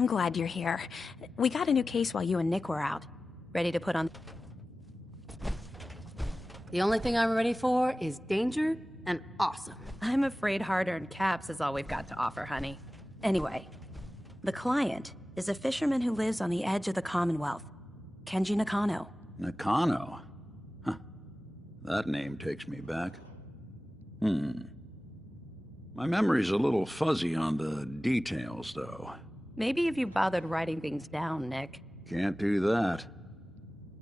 I'm glad you're here. We got a new case while you and Nick were out. Ready to put on... The only thing I'm ready for is danger and awesome. I'm afraid hard-earned caps is all we've got to offer, honey. Anyway, the client is a fisherman who lives on the edge of the Commonwealth. Kenji Nakano. Nakano? Huh. That name takes me back. My memory's a little fuzzy on the details, though. Maybe if you bothered writing things down, Nick. Can't do that.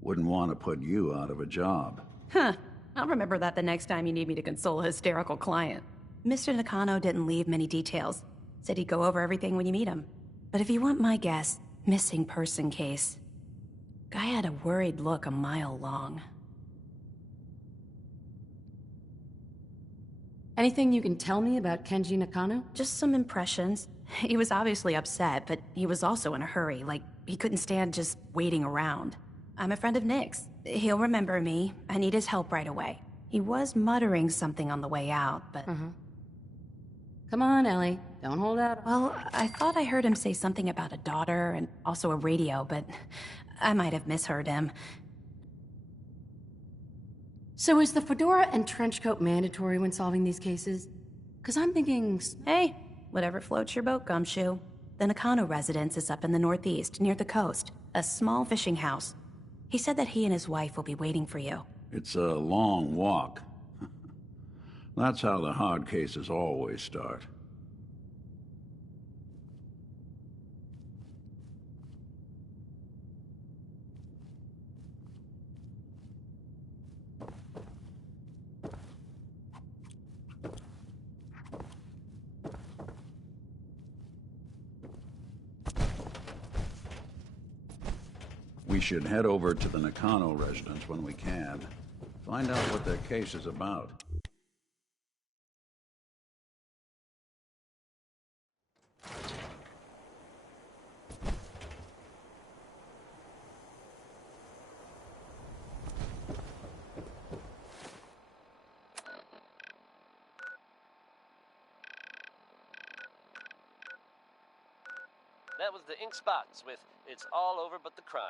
Wouldn't want to put you out of a job. Huh. I'll remember that the next time you need me to console a hysterical client. Mr. Nakano didn't leave many details. Said he'd go over everything when you meet him. But if you want my guess, missing person case. Guy had a worried look a mile long. Anything you can tell me about Kenji Nakano? Just some impressions. He was obviously upset, but he was also in a hurry, like he couldn't stand just waiting around. I'm a friend of Nick's. He'll remember me. I need his help right away. He was muttering something on the way out, but... Come on, Ellie. Don't hold out. Well, I thought I heard him say something about a daughter and also a radio, but I might have misheard him. So is the fedora and trench coat mandatory when solving these cases? Because I'm thinking... Hey, whatever floats your boat, Gumshoe. The Nakano residence is up in the northeast, near the coast. A small fishing house. He said that he and his wife will be waiting for you. It's a long walk. That's how the hard cases always start. We should head over to the Nakano residence when we can. Find out what their case is about. That was the Ink Spots with It's All Over But the Crime.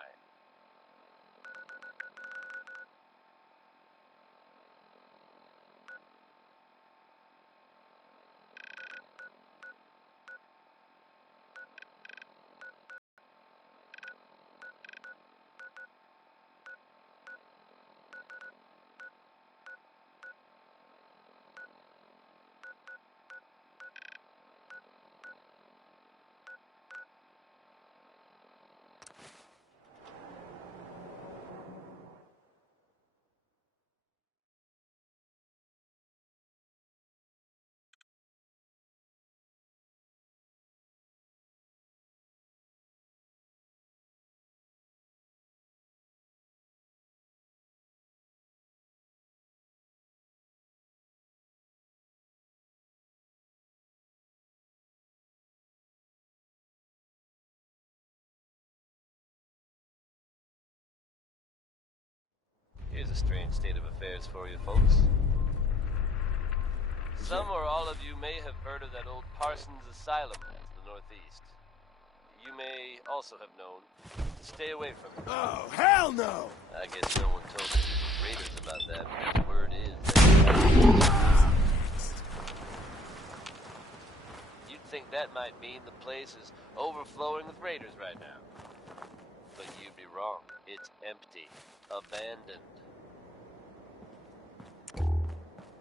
Here's a strange state of affairs for you folks. Some or all of you may have heard of that old Parsons Asylum to the northeast. You may also have known to stay away from it. Oh, hell no! I guess no one told the Raiders about that, because the word is that you'd think that might mean the place is overflowing with Raiders right now. But you'd be wrong. It's empty. Abandoned.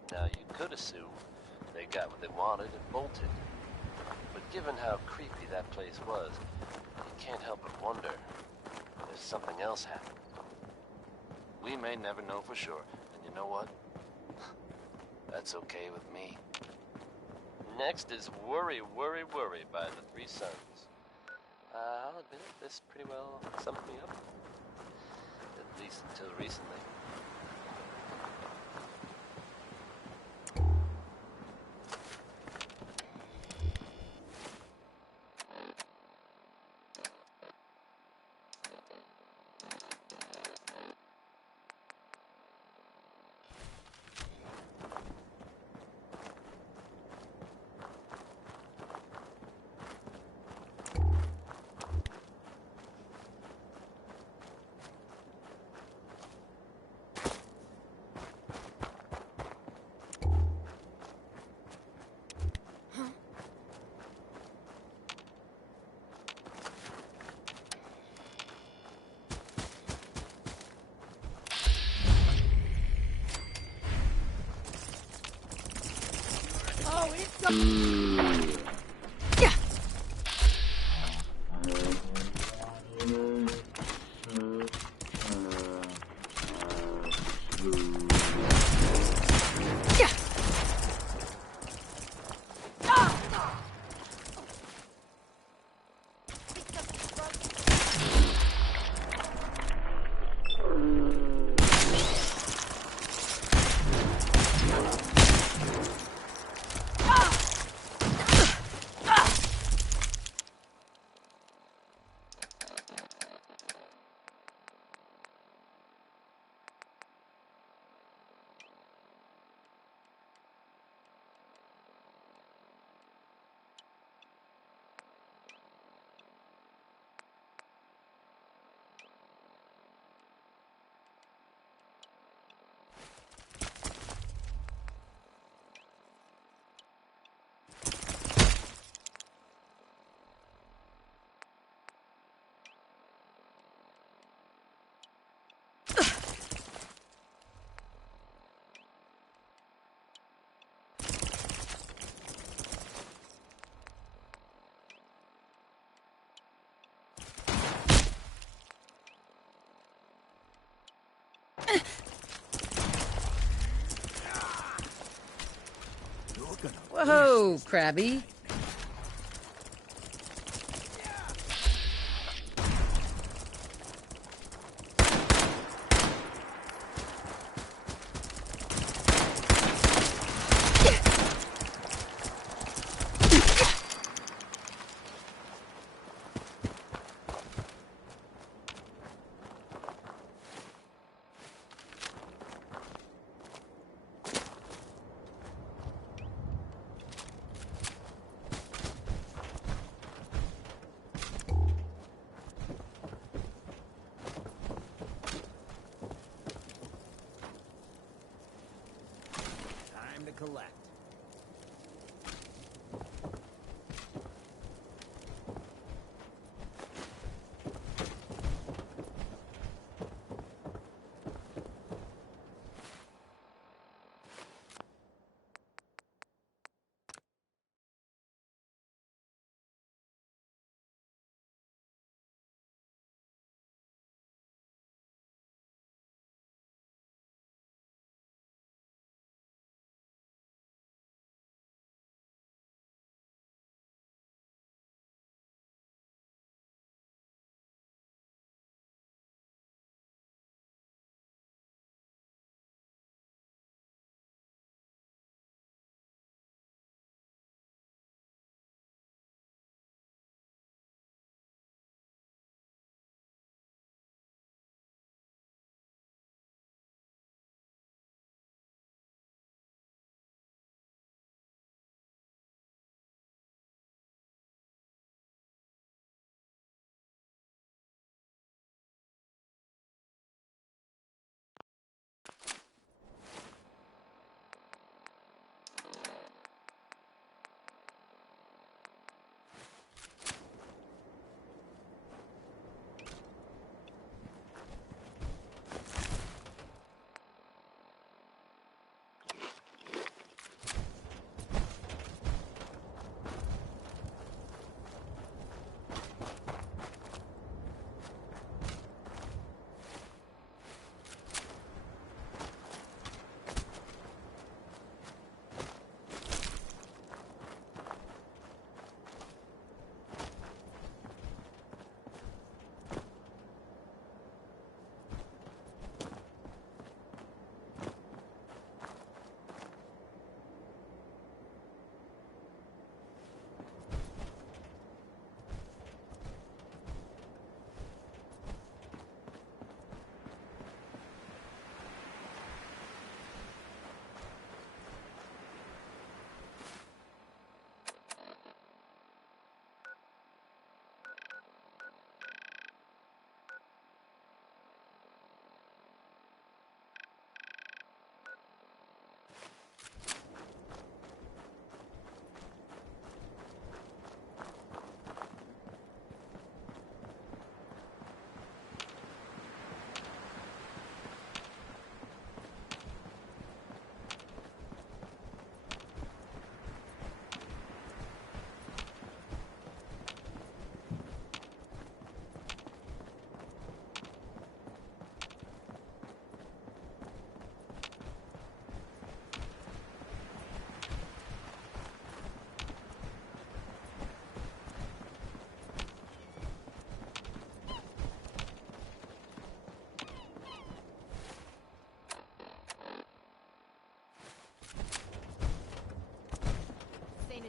Now, you could assume they got what they wanted and bolted. But given how creepy that place was, you can't help but wonder if something else happened. We may never know for sure, and you know what? That's okay with me. Next is Worry, Worry, Worry by the Three Sons. I'll admit it, this pretty well summed me up. At least until recently. Whoa, Krabby. Time to collect.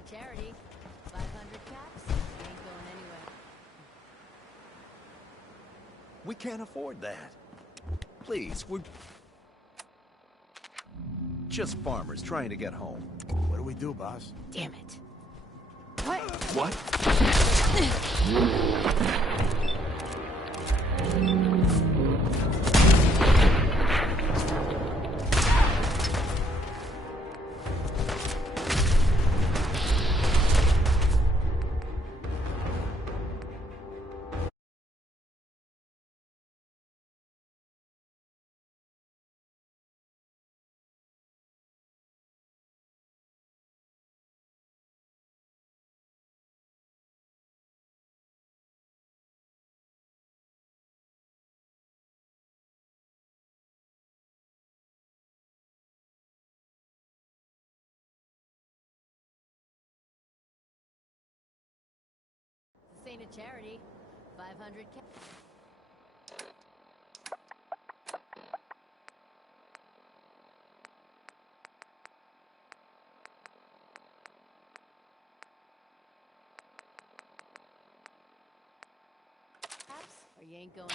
a charity. 500 caps. You ain't going anywhere. We can't afford that. Please, we're just farmers trying to get home. What do we do, boss? Damn it. What? This ain't a charity. 500 caps. Or you ain't going.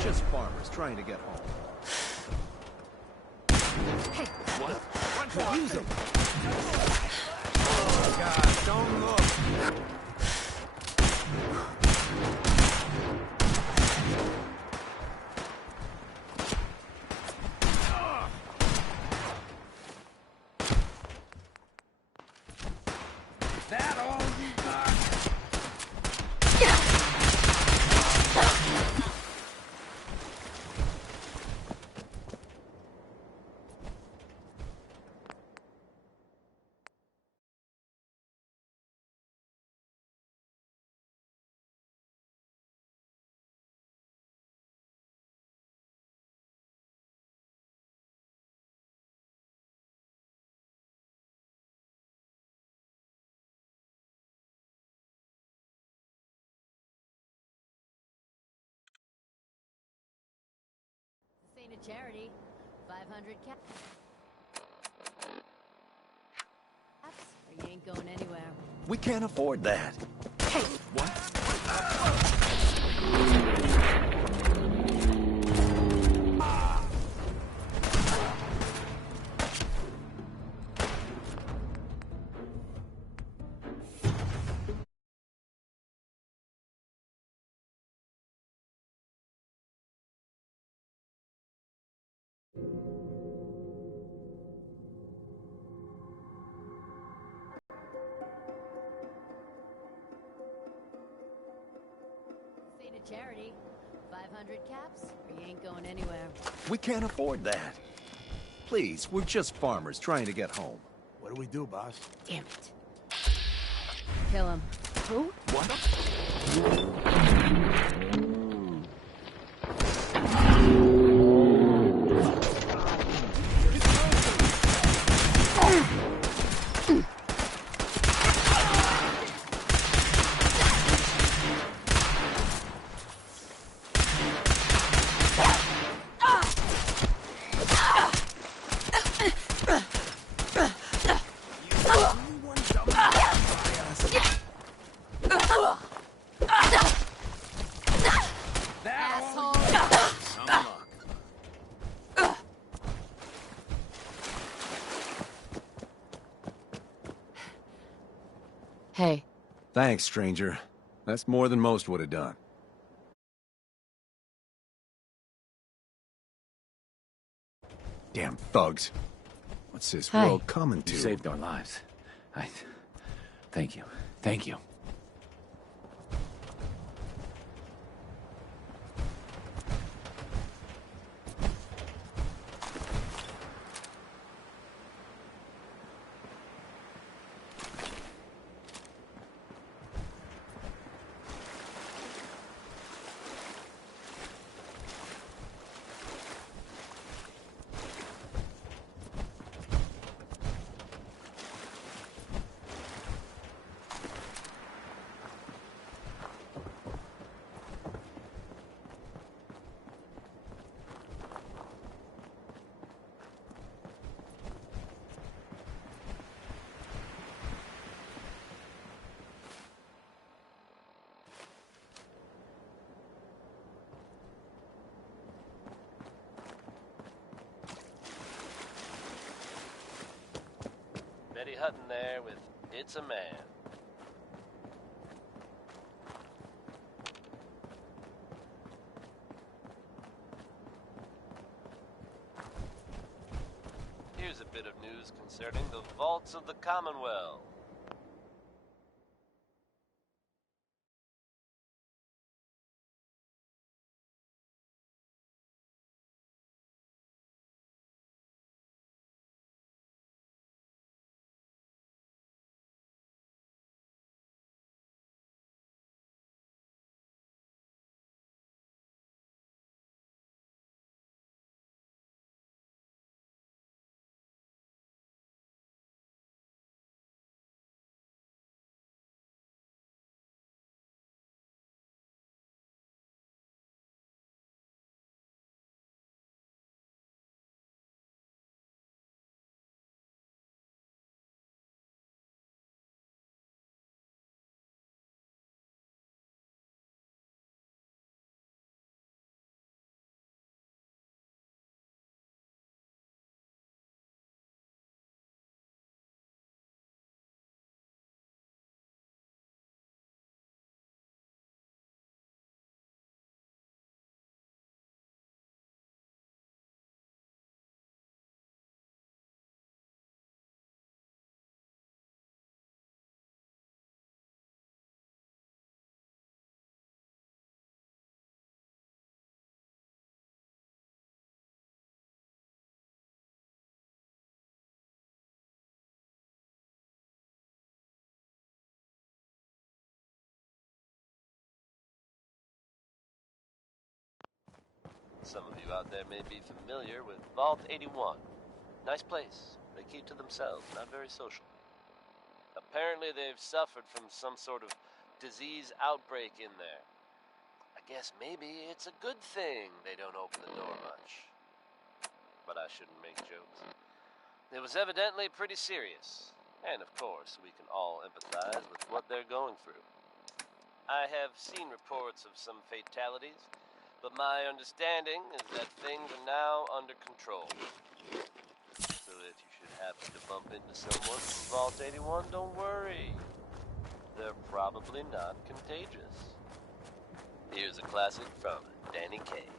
Just farmers trying to get home. Hey. What? Run for it! Use them! Oh, God, don't look! That all you got? This ain't a charity. 500 caps. Or you ain't going anywhere. We can't afford that. Hey. What? This ain't a charity. 500 caps. Or you ain't going anywhere. We can't afford that. Please, we're just farmers trying to get home. What do we do, boss? Damn it. Kill him. Who? What? Hey. Thanks, stranger. That's more than most would have done. Damn thugs. What's this Hi. world coming to? You saved our lives. Thank you. Thank you. Hutton there with It's a Man. Here's a bit of news concerning the vaults of the Commonwealth. Some of you out there may be familiar with Vault 81. Nice place. They keep to themselves, not very social. Apparently they've suffered from some sort of disease outbreak in there. I guess maybe it's a good thing they don't open the door much. But I shouldn't make jokes. It was evidently pretty serious. And of course, we can all empathize with what they're going through. I have seen reports of some fatalities, but my understanding is that things are now under control. So if you should happen to bump into someone from Vault 81, don't worry. They're probably not contagious. Here's a classic from Danny Kaye.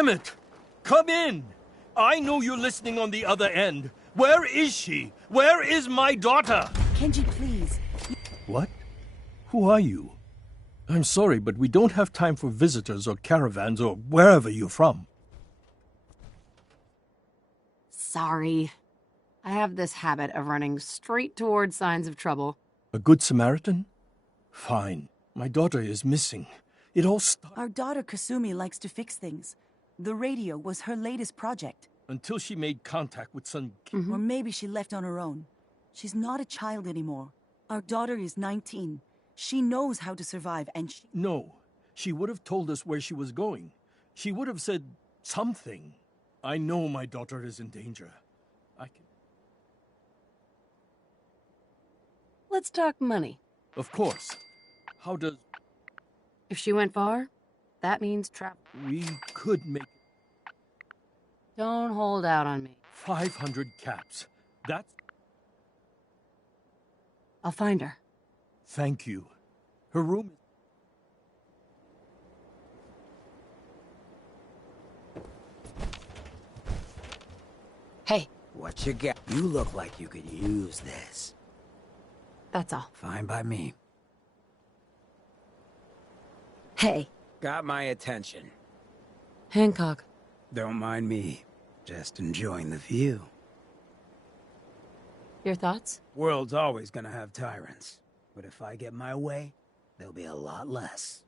Damn it! Come in! I know you're listening on the other end. Where is she? Where is my daughter? Kenji, please. What? Who are you? I'm sorry, but we don't have time for visitors or caravans or wherever you're from. Sorry. I have this habit of running straight towards signs of trouble. A good Samaritan? Fine. My daughter is missing. It all started... Our daughter Kasumi likes to fix things. The radio was her latest project. Until she made contact with some... Or maybe she left on her own. She's not a child anymore. Our daughter is 19. She knows how to survive, and she... No. She would have told us where she was going. She would have said something. I know my daughter is in danger. I can... Let's talk money. Of course. How does... If she went far, that means travel. We could make... Don't hold out on me. 500 caps. That's... I'll find her. Thank you. Her room... Hey. What you got? You look like you could use this. That's all. Fine by me. Hey. Got my attention. Hancock. Don't mind me. Just enjoying the view. Your thoughts? World's always gonna have tyrants. But if I get my way, there'll be a lot less.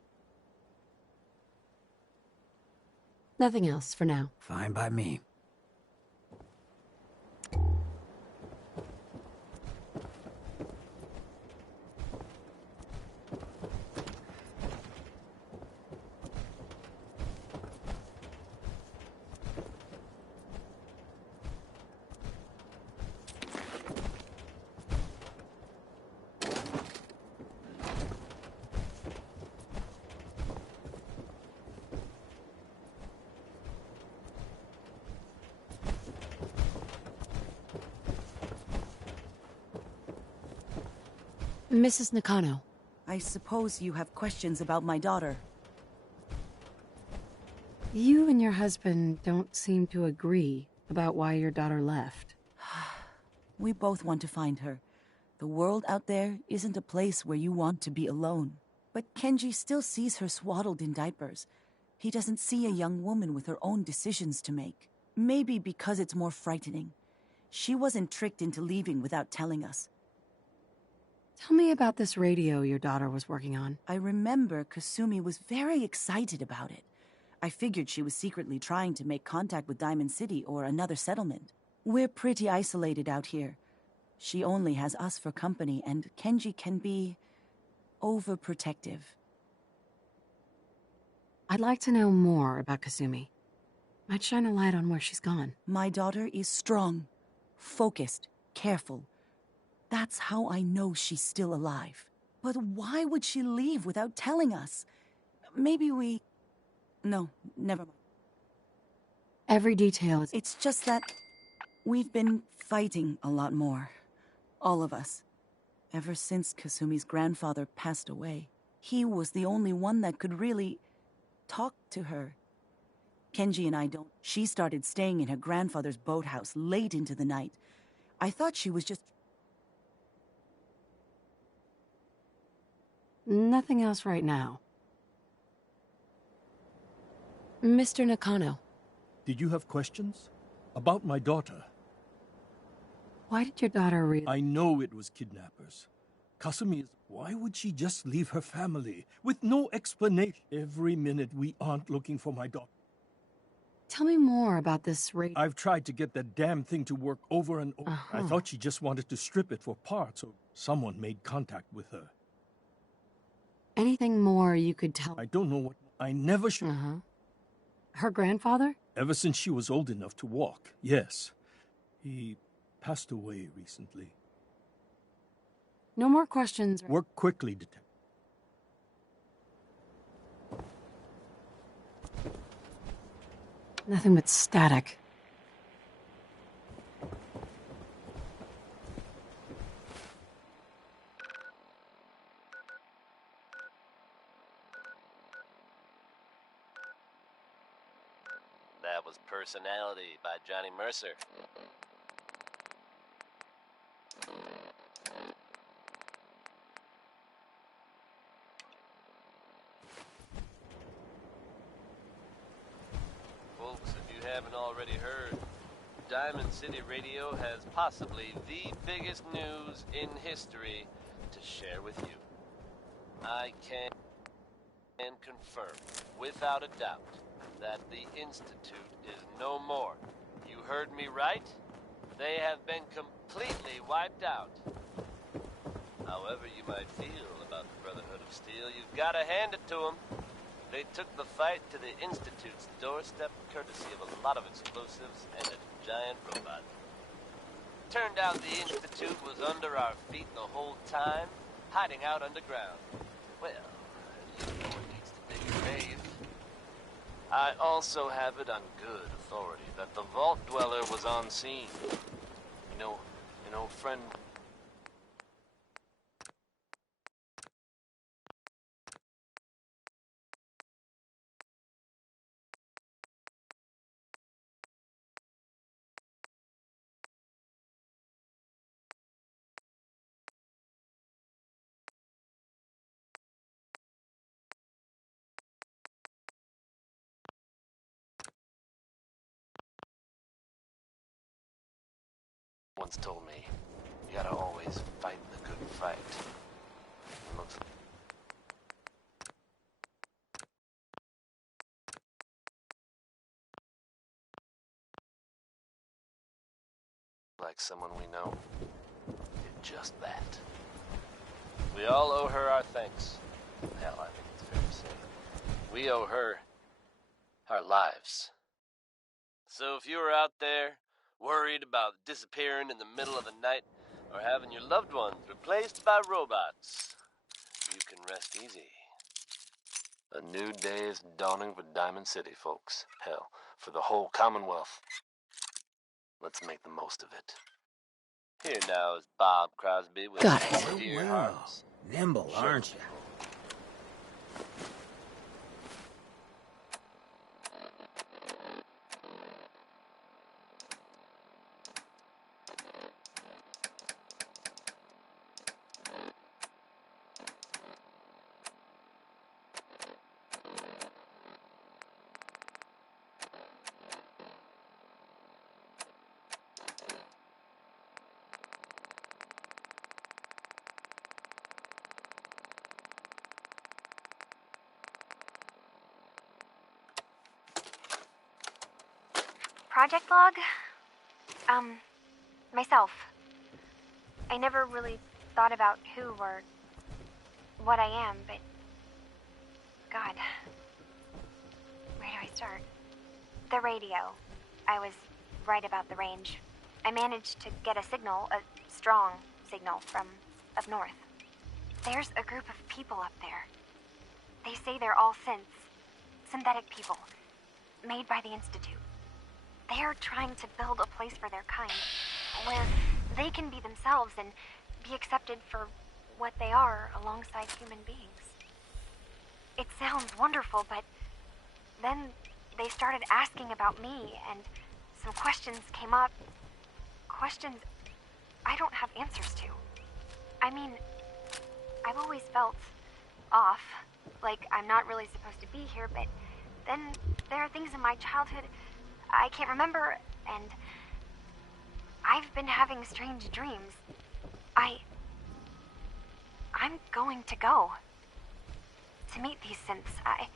Nothing else for now. Fine by me. Mrs. Nakano. I suppose you have questions about my daughter. You and your husband don't seem to agree about why your daughter left. We both want to find her. The world out there isn't a place where you want to be alone. But Kenji still sees her swaddled in diapers. He doesn't see a young woman with her own decisions to make. Maybe because it's more frightening. She wasn't tricked into leaving without telling us. Tell me about this radio your daughter was working on. I remember Kasumi was very excited about it. I figured she was secretly trying to make contact with Diamond City or another settlement. We're pretty isolated out here. She only has us for company, and Kenji can be... overprotective. I'd like to know more about Kasumi. Might shine a light on where she's gone. My daughter is strong, focused, careful. That's how I know she's still alive. But why would she leave without telling us? Maybe we... No, never mind. Every detail is... It's just that we've been fighting a lot more. All of us. Ever since Kasumi's grandfather passed away. He was the only one that could really talk to her. Kenji and I don't... She started staying in her grandfather's boathouse late into the night. I thought she was just... Nothing else right now. Mr. Nakano. Did you have questions? About my daughter? Why did your daughter I know it was kidnappers. Kasumi is... Why would she just leave her family with no explanation? Every minute we aren't looking for my daughter. Tell me more about this radio. I've tried to get that damn thing to work over and over. I thought she just wanted to strip it for parts, or someone made contact with her. Anything more you could tell? I don't know what... I never should... Her grandfather? Ever since she was old enough to walk, yes. He passed away recently. No more questions. Work quickly, Detective. Nothing but static. That was Personality by Johnny Mercer. Folks, if you haven't already heard, Diamond City Radio has possibly the biggest news in history to share with you. I can confirm, without a doubt, that the Institute is no more. You heard me right? They have been completely wiped out. However you might feel about the Brotherhood of Steel, you've got to hand it to them. They took the fight to the Institute's doorstep courtesy of a lot of explosives and a giant robot. Turned out the Institute was under our feet the whole time, hiding out underground. Well, you know it needs to dig a grave. I also have it on good authority that the Vault Dweller was on scene. You know, an old friend... once told me, you gotta always fight the good fight. It looks like someone we know did just that. We all owe her our thanks. Hell, I think it's fair to say. We owe her our lives. So if you were out there worried about disappearing in the middle of the night or having your loved ones replaced by robots, you can rest easy. A new day is dawning for Diamond City, folks. Hell, for the whole Commonwealth. Let's make the most of it. Here now is Bob Crosby with Got it. Severe Hearts. Nimble, aren't you? Project log? Myself. I never really thought about who or what I am, but... God. Where do I start? The radio. I was right about the range. I managed to get a signal, a strong signal, from up north. There's a group of people up there. They say they're all synthetic people, made by the Institute. They're trying to build a place for their kind, where they can be themselves and be accepted for what they are alongside human beings. It sounds wonderful, but then they started asking about me, and some questions came up. Questions I don't have answers to. I mean, I've always felt off, like I'm not really supposed to be here, but then there are things in my childhood I can't remember, and I've been having strange dreams. I'm going to go to meet these synths. I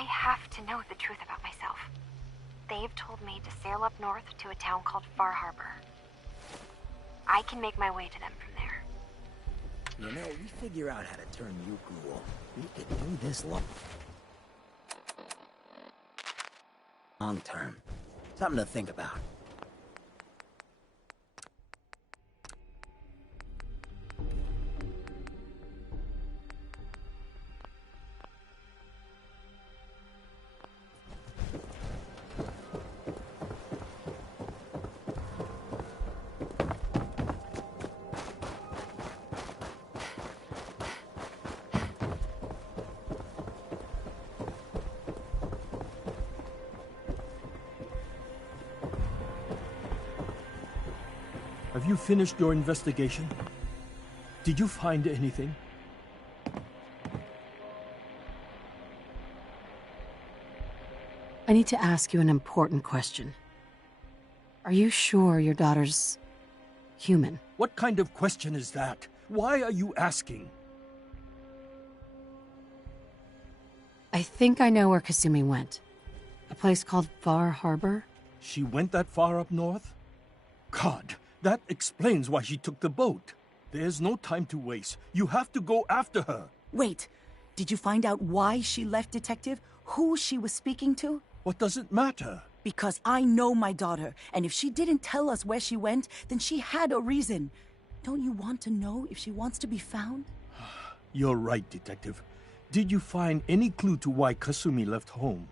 have to know the truth about myself. They've told me to sail up north to a town called Far Harbor. I can make my way to them from there. You know, we figure out how to turn you cool. We could do this long term. Something to think about. Have you finished your investigation? Did you find anything? I need to ask you an important question. Are you sure your daughter's human? What kind of question is that? Why are you asking? I think I know where Kasumi went. A place called Far Harbor? She went that far up north? God, that explains why she took the boat. There's no time to waste. You have to go after her. Wait, did you find out why she left, Detective? Who she was speaking to? What does it matter? Because I know my daughter, and if she didn't tell us where she went, then she had a reason. Don't you want to know if she wants to be found? You're right, Detective. Did you find any clue to why Kasumi left home?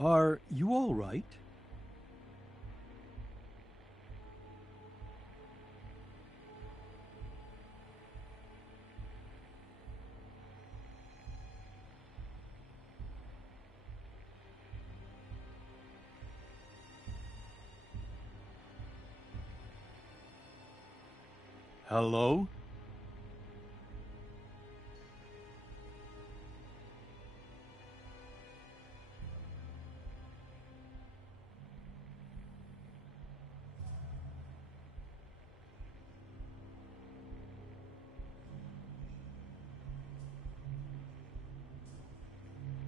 Are you all right? Hello?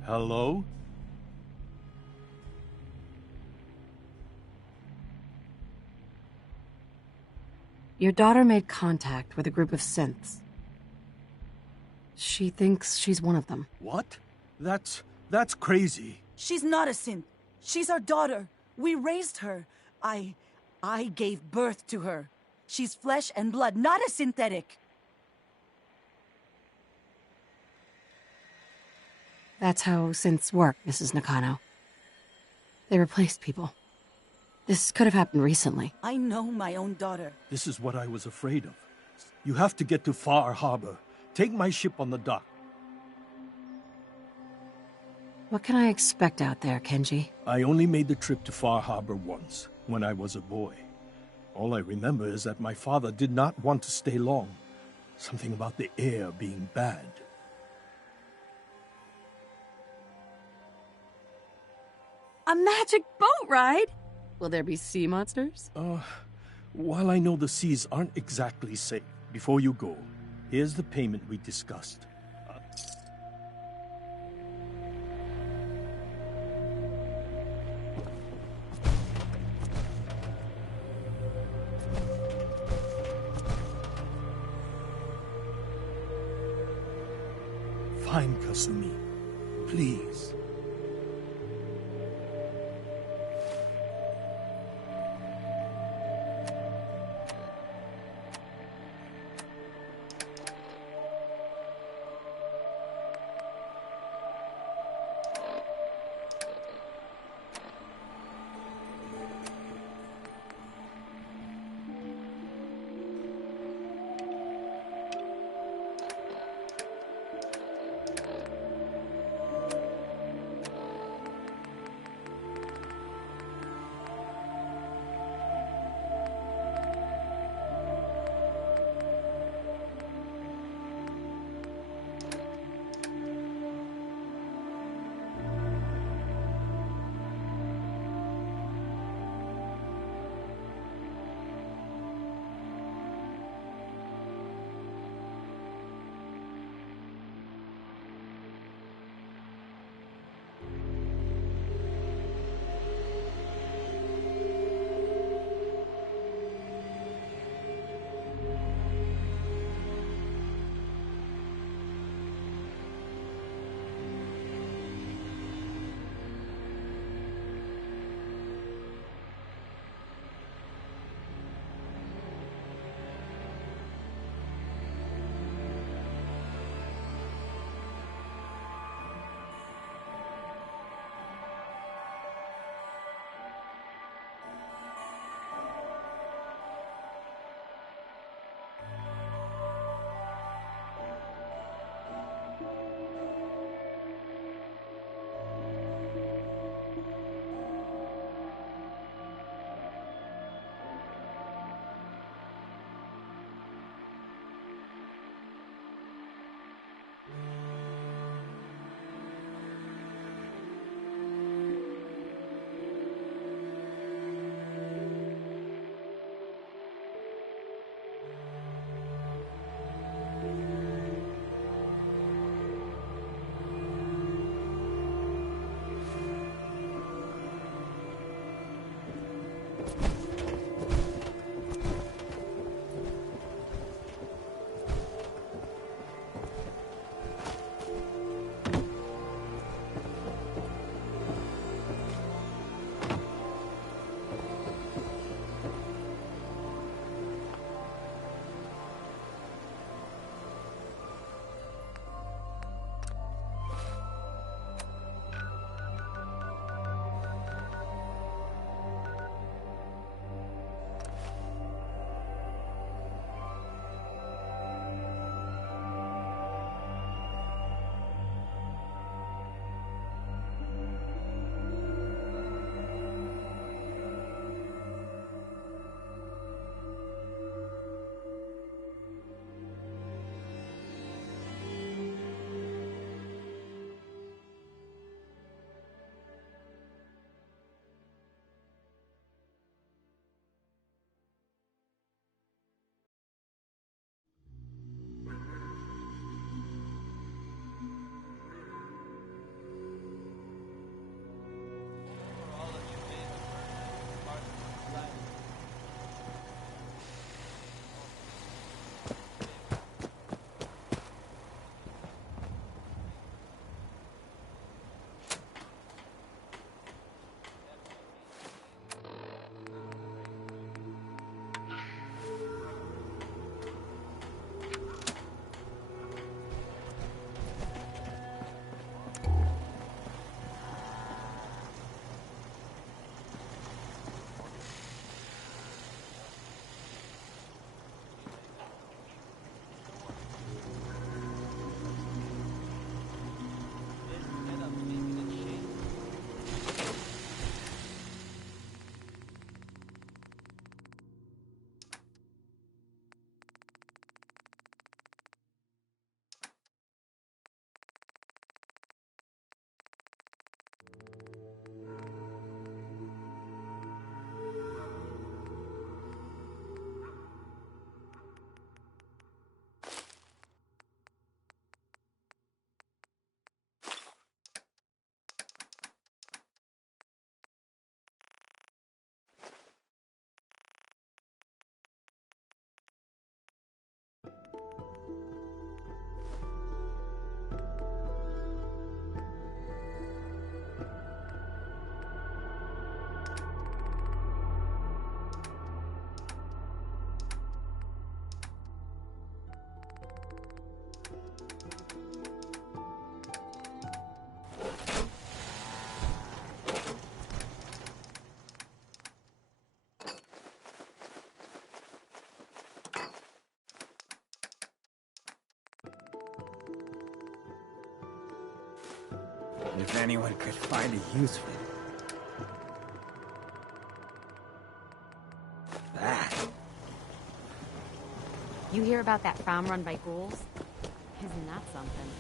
Hello? Your daughter made contact with a group of synths. She thinks she's one of them. What? That's crazy. She's not a synth. She's our daughter. We raised her. I gave birth to her. She's flesh and blood, not a synthetic. That's how synths work, Mrs. Nakano. They replaced people. This could have happened recently. I know my own daughter. This is what I was afraid of. You have to get to Far Harbor. Take my ship on the dock. What can I expect out there, Kenji? I only made the trip to Far Harbor once, when I was a boy. All I remember is that my father did not want to stay long. Something about the air being bad. A magic boat ride? Will there be sea monsters? While I know the seas aren't exactly safe, before you go, here's the payment we discussed. Find Kasumi, please. If anyone could find a use for that. You hear about that farm run by ghouls? Isn't that something?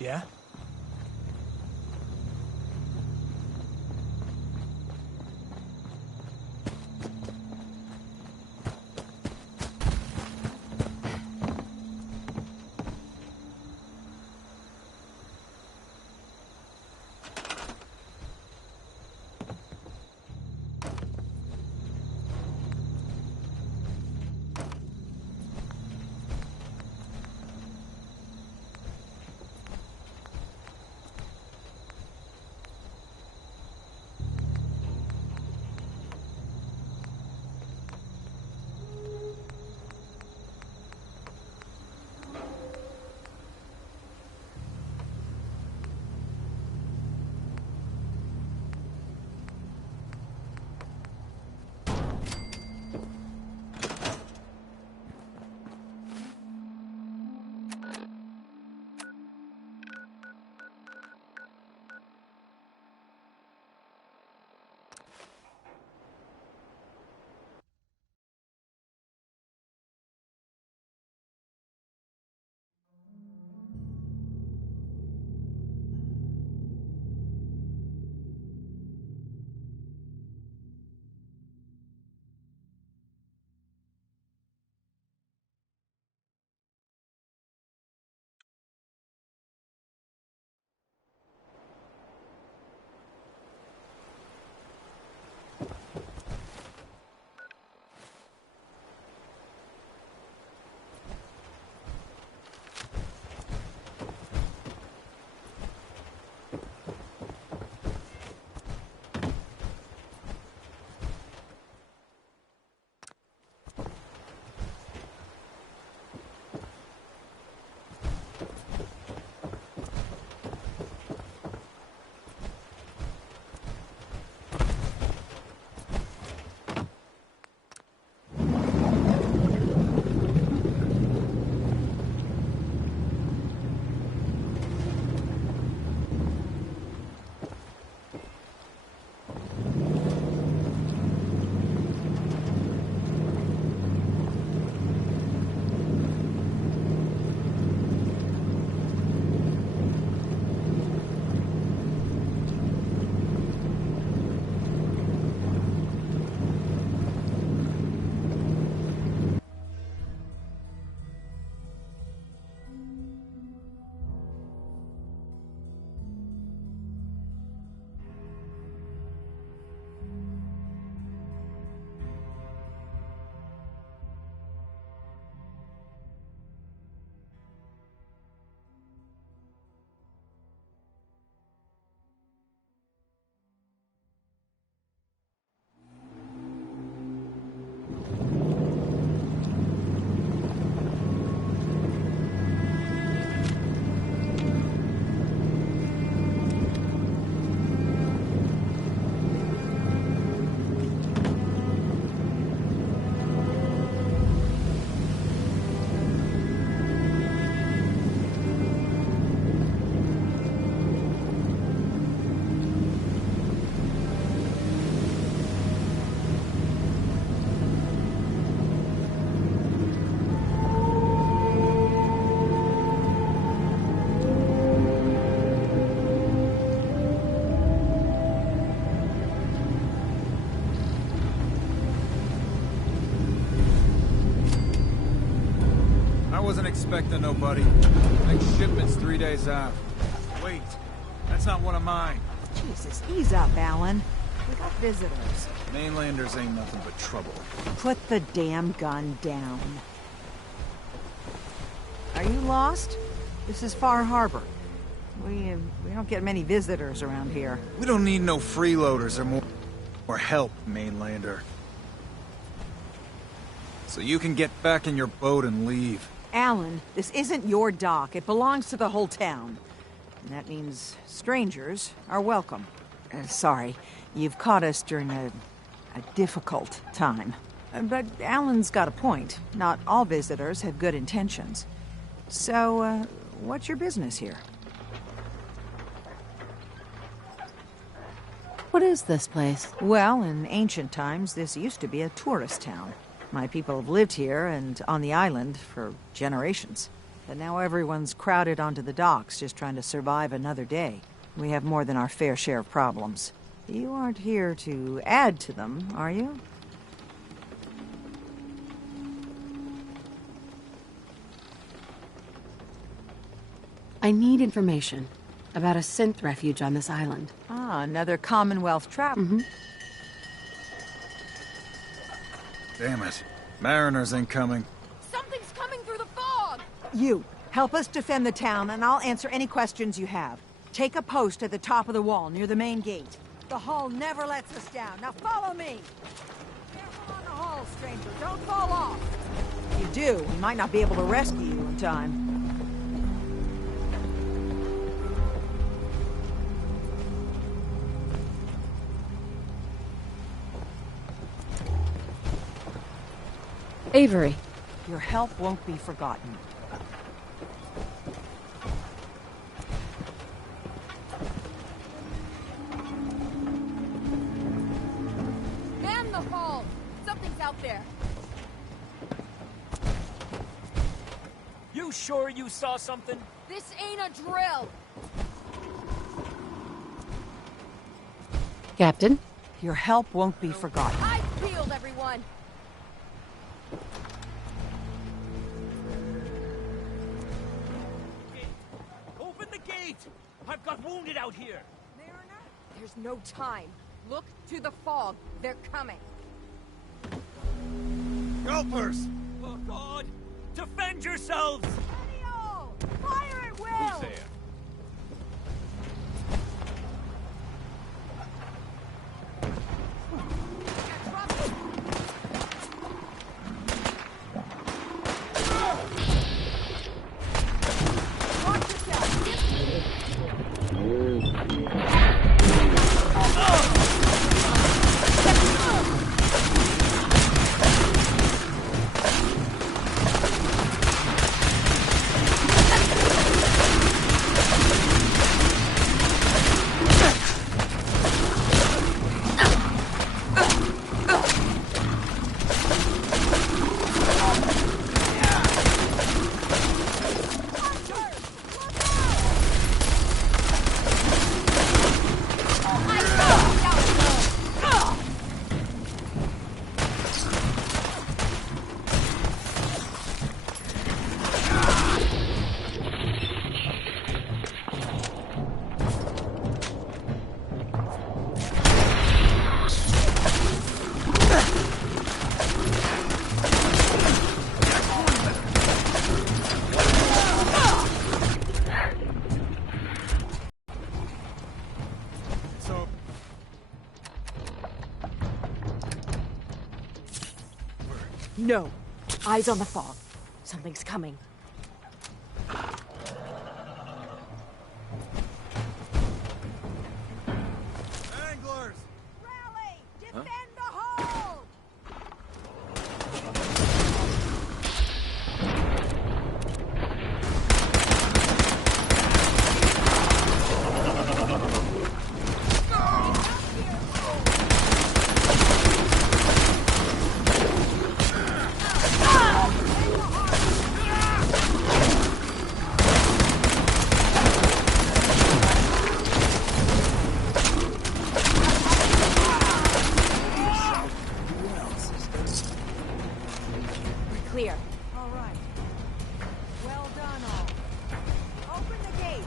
Yeah? Wasn't expecting nobody. Next shipment's 3 days out. Wait, that's not one of mine. Jesus, ease up, Alan. We got visitors. Mainlanders ain't nothing but trouble. Put the damn gun down. Are you lost? This is Far Harbor. We don't get many visitors around here. We don't need no freeloaders or more help, Mainlander. So you can get back in your boat and leave. Alan, this isn't your dock. It belongs to the whole town. And that means strangers are welcome. Sorry, you've caught us during a difficult time. But Alan's got a point. Not all visitors have good intentions. So, what's your business here? What is this place? Well, in ancient times, this used to be a tourist town. My people have lived here and on the island for generations. But now everyone's crowded onto the docks, just trying to survive another day. We have more than our fair share of problems. You aren't here to add to them, are you? I need information about a synth refuge on this island. Ah, another Commonwealth trap. Damn it. Mariners incoming. Something's coming through the fog! You, help us defend the town, and I'll answer any questions you have. Take a post at the top of the wall, near the main gate. The hull never lets us down. Now follow me! Careful on the hull, stranger. Don't fall off! If you do, we might not be able to rescue you in time. Avery. Your help won't be forgotten. Man the hull! Something's out there. You sure you saw something? This ain't a drill! Captain? Your help won't be forgotten. I peeled everyone! Open the gate! I've got wounded out here! Mariner? There's no time. Look to the fog. They're coming. Helpers! Oh, God! Defend yourselves! Leo! Fire at will! Who's there? No. Eyes on the fog. Something's coming. Anglers! Rally! Defend the hull! Clear. All right. Well done, all. Open the gate.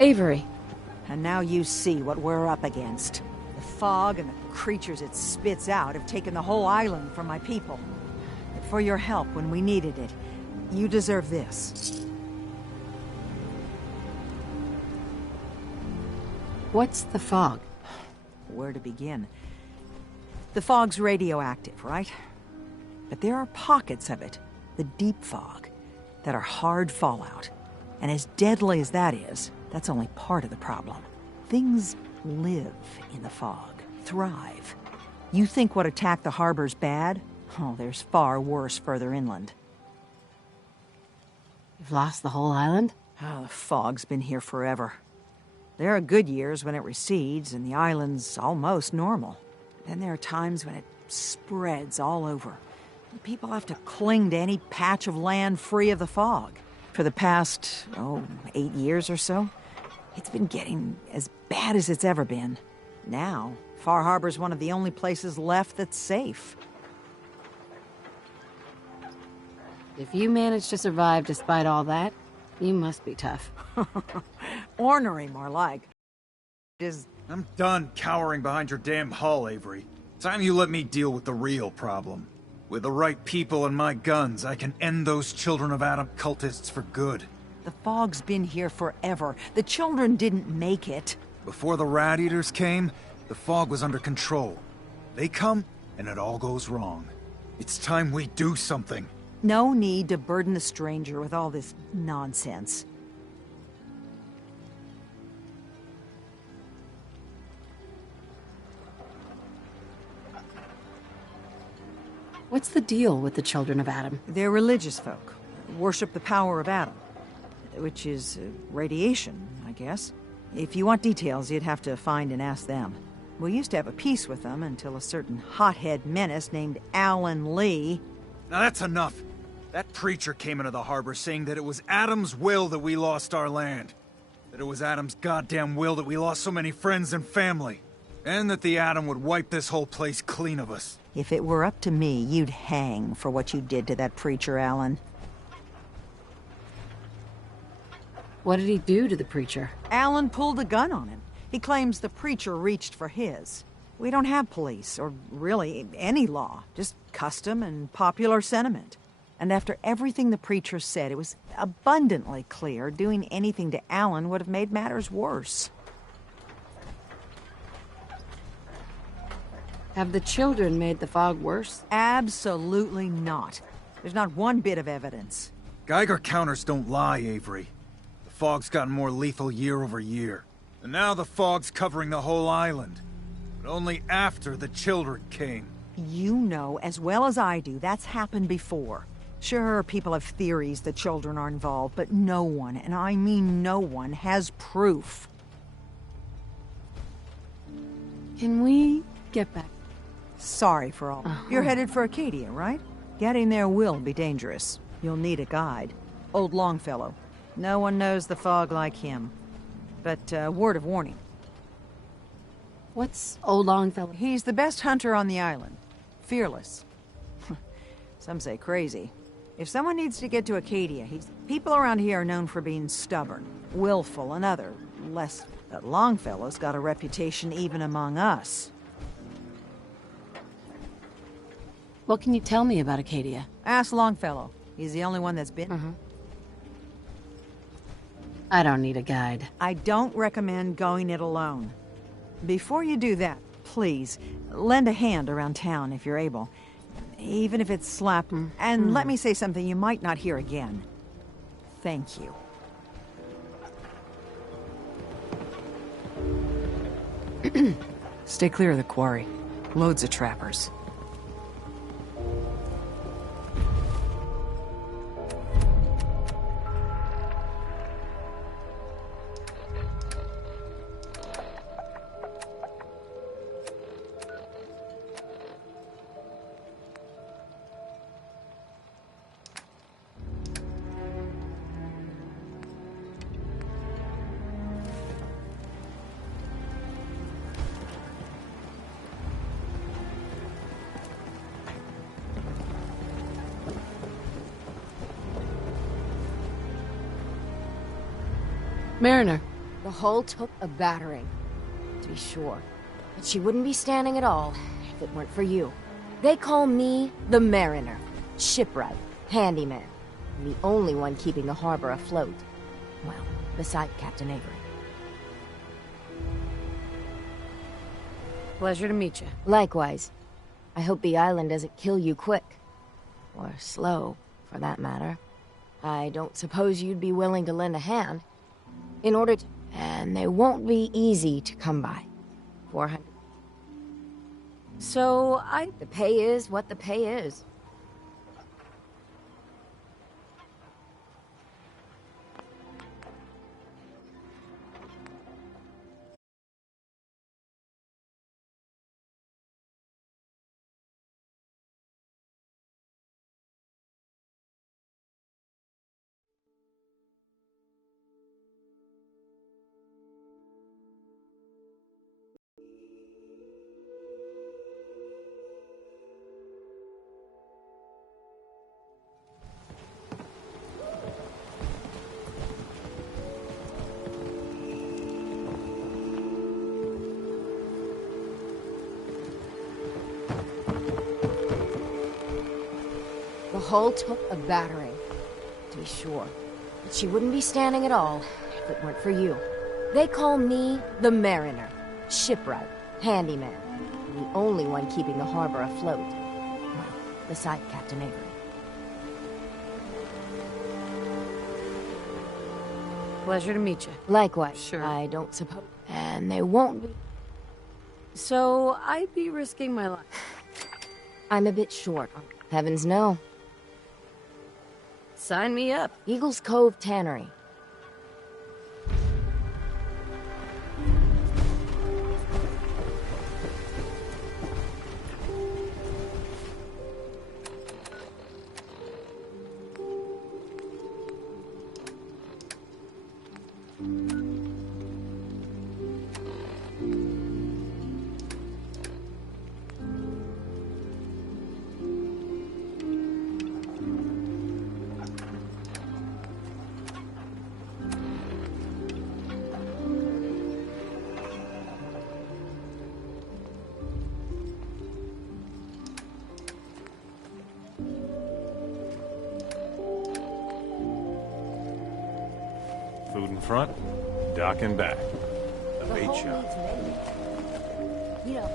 Avery. And now you see what we're up against. The fog and the creatures it spits out have taken the whole island from my people. But for your help when we needed it, you deserve this. What's the fog? Where to begin? The fog's radioactive, right? But there are pockets of it, the deep fog, that are hard fallout. And as deadly as that is, that's only part of the problem. Things live in the fog, thrive. You think what attacked the harbor's bad? Oh, there's far worse further inland. You've lost the whole island? Oh, the fog's been here forever. There are good years when it recedes and the island's almost normal. Then there are times when it spreads all over. People have to cling to any patch of land free of the fog. For the past, 8 years or so, it's been getting as bad as it's ever been. Now, Far Harbor's one of the only places left that's safe. If you managed to survive despite all that, you must be tough. Ornery, more like. I'm done cowering behind your damn hull, Avery. Time you let me deal with the real problem. With the right people and my guns, I can end those Children of Adam cultists for good. The fog's been here forever. The children didn't make it. Before the Rat Eaters came, the fog was under control. They come, and it all goes wrong. It's time we do something. No need to burden the stranger with all this nonsense. What's the deal with the Children of Adam? They're religious folk. Worship the power of Adam. Which is radiation, I guess. If you want details, you'd have to find and ask them. We used to have a peace with them until a certain hothead menace named Alan Lee... Now that's enough! That preacher came into the harbor saying that it was Adam's will that we lost our land. That it was Adam's goddamn will that we lost so many friends and family. And that the Adam would wipe this whole place clean of us. If it were up to me, you'd hang for what you did to that preacher, Alan. What did he do to the preacher? Alan pulled a gun on him. He claims the preacher reached for his. We don't have police, or really any law, just custom and popular sentiment. And after everything the preacher said, it was abundantly clear doing anything to Alan would have made matters worse. Have the children made the fog worse? Absolutely not. There's not one bit of evidence. Geiger counters don't lie, Avery. The fog's gotten more lethal year over year. And now the fog's covering the whole island. But only after the children came. You know as well as I do that's happened before. Sure, people have theories that children are involved, but no one, and I mean no one, has proof. Can we get back? Sorry for all. You're headed for Acadia, right? Getting there will be dangerous. You'll need a guide. Old Longfellow. No one knows the fog like him. But, word of warning. What's Old Longfellow? He's the best hunter on the island. Fearless. Some say crazy. If someone needs to get to Acadia, people around here are known for being stubborn, willful, and other, less... But Longfellow's got a reputation even among us. What can you tell me about Acadia? Ask Longfellow. He's the only one that's been... I don't need a guide. I don't recommend going it alone. Before you do that, please, lend a hand around town if you're able. Even if it's slap. And let me say something you might not hear again. Thank you. Stay clear of the quarry. Loads of trappers. Mariner. The hull took a battering, to be sure. But she wouldn't be standing at all if it weren't for you. They call me the Mariner. Shipwright, handyman. And the only one keeping the harbor afloat. Well, beside Captain Avery. Pleasure to meet you. Likewise. I hope the island doesn't kill you quick. Or slow, for that matter. I don't suppose you'd be willing to lend a hand. In order to... And they won't be easy to come by. 400. So, The pay is what the pay is. The hull took a battering, to be sure. But she wouldn't be standing at all if it weren't for you. They call me the Mariner, shipwright, handyman, the only one keeping the harbor afloat. Well, beside Captain Avery. Pleasure to meet you. Likewise. Sure. I don't suppose... And they won't be... So, I'd be risking my life. I'm a bit short. Heavens no. Sign me up. Eagles Cove Tannery. Food in front, dock in back. The bait whole shop. needs mending. You know...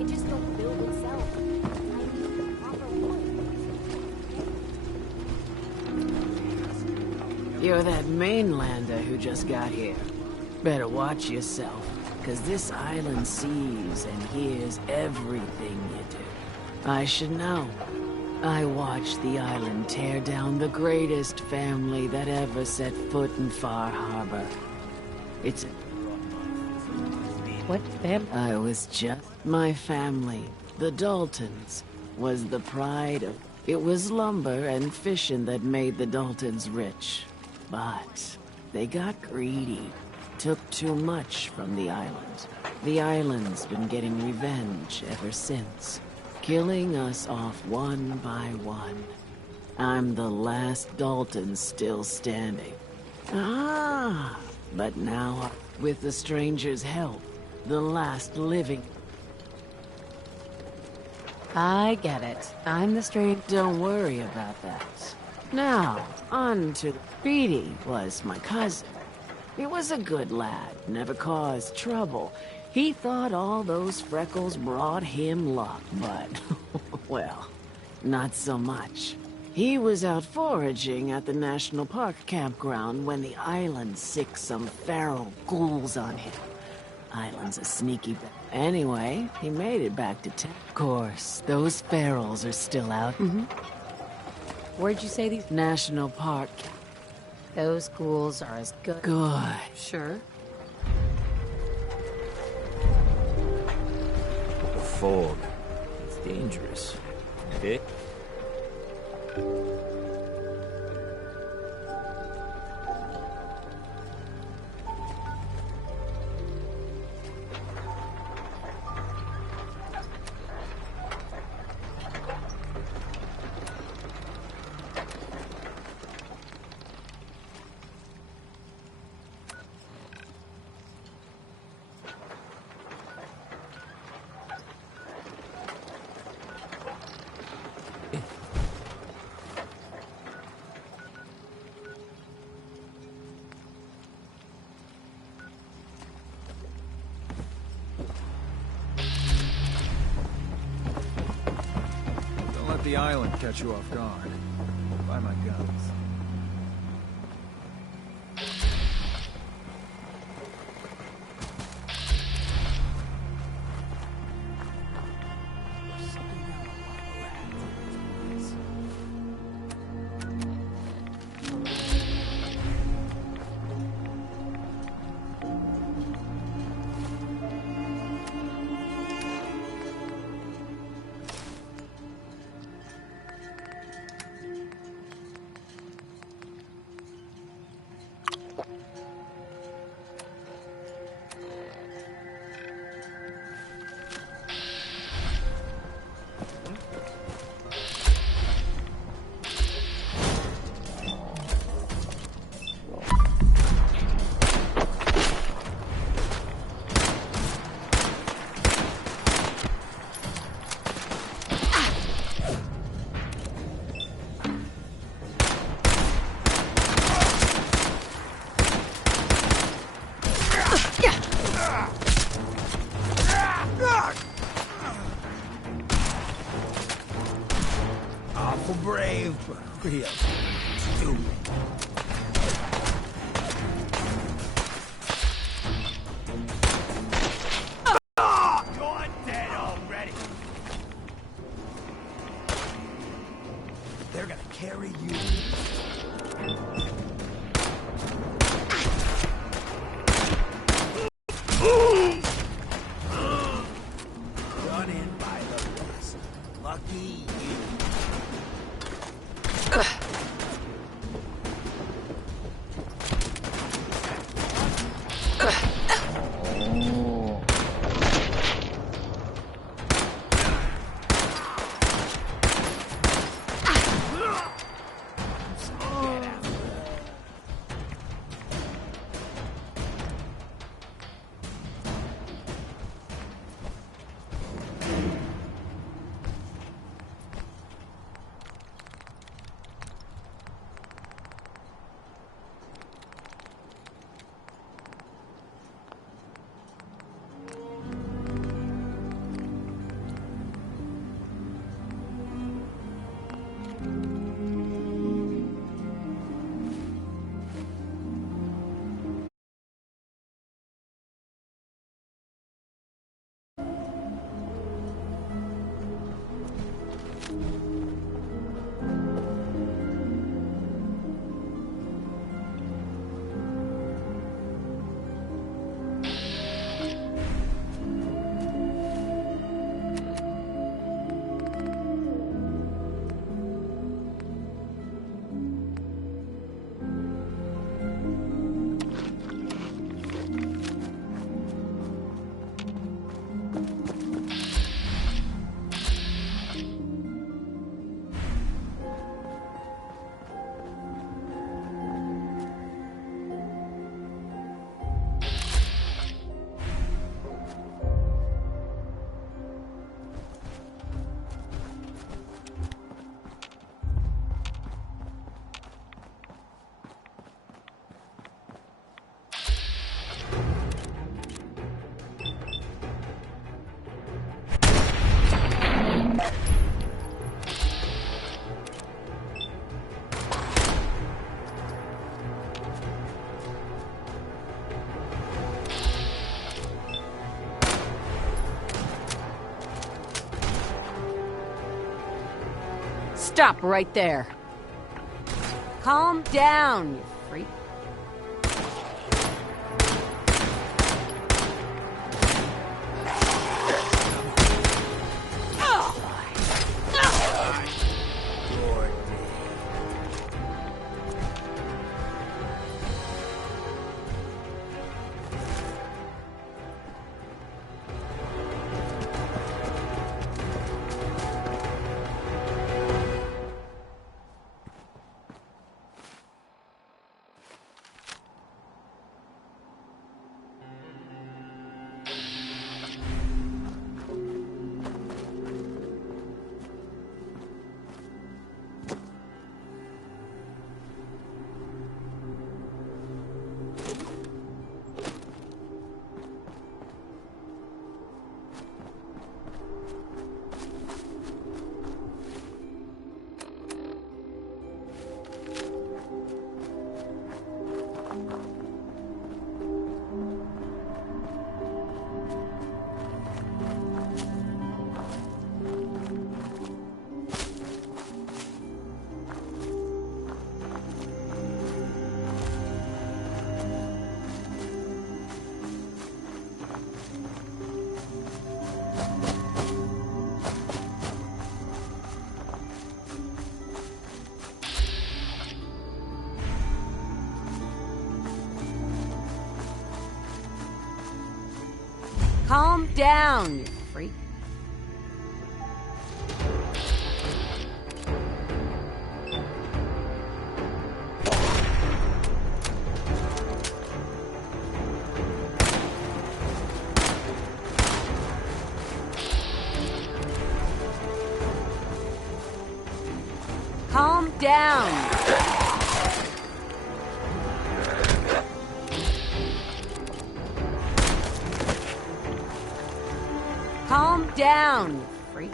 It just don't build itself. I need proper wood. You're that mainlander who just got here. Better watch yourself, because this island sees and hears everything you do. I should know. I watched the island tear down the greatest family that ever set foot in Far Harbor. It's a... What family? I was just... My family, the Daltons, was the pride of... It was lumber and fishing that made the Daltons rich. But they got greedy. Took too much from the island. The island's been getting revenge ever since. Killing us off one by one. I'm the last Dalton still standing. Ah, but now, with the stranger's help, the last living... I get it. I'm the stranger. Don't worry about that. Now, on to... Speedy was my cousin. He was a good lad, never caused trouble. He thought all those freckles brought him luck, but... well, not so much. He was out foraging at the National Park campground when the island sicked some feral ghouls on him. Island's a sneaky... Anyway, he made it back to town. Of course, those ferals are still out. Where'd you say these... National Park. Those ghouls are as good. Good. Sure. The fog. It's dangerous. Dick? the island catch you off guard. Buy my guns. Awful brave, but real stupid. You're dead already. They're gonna carry you. Done in by the rust. Lucky you. Stop right there. Calm down, you freak. Calm down, you freak. Calm down. Calm down, you freak.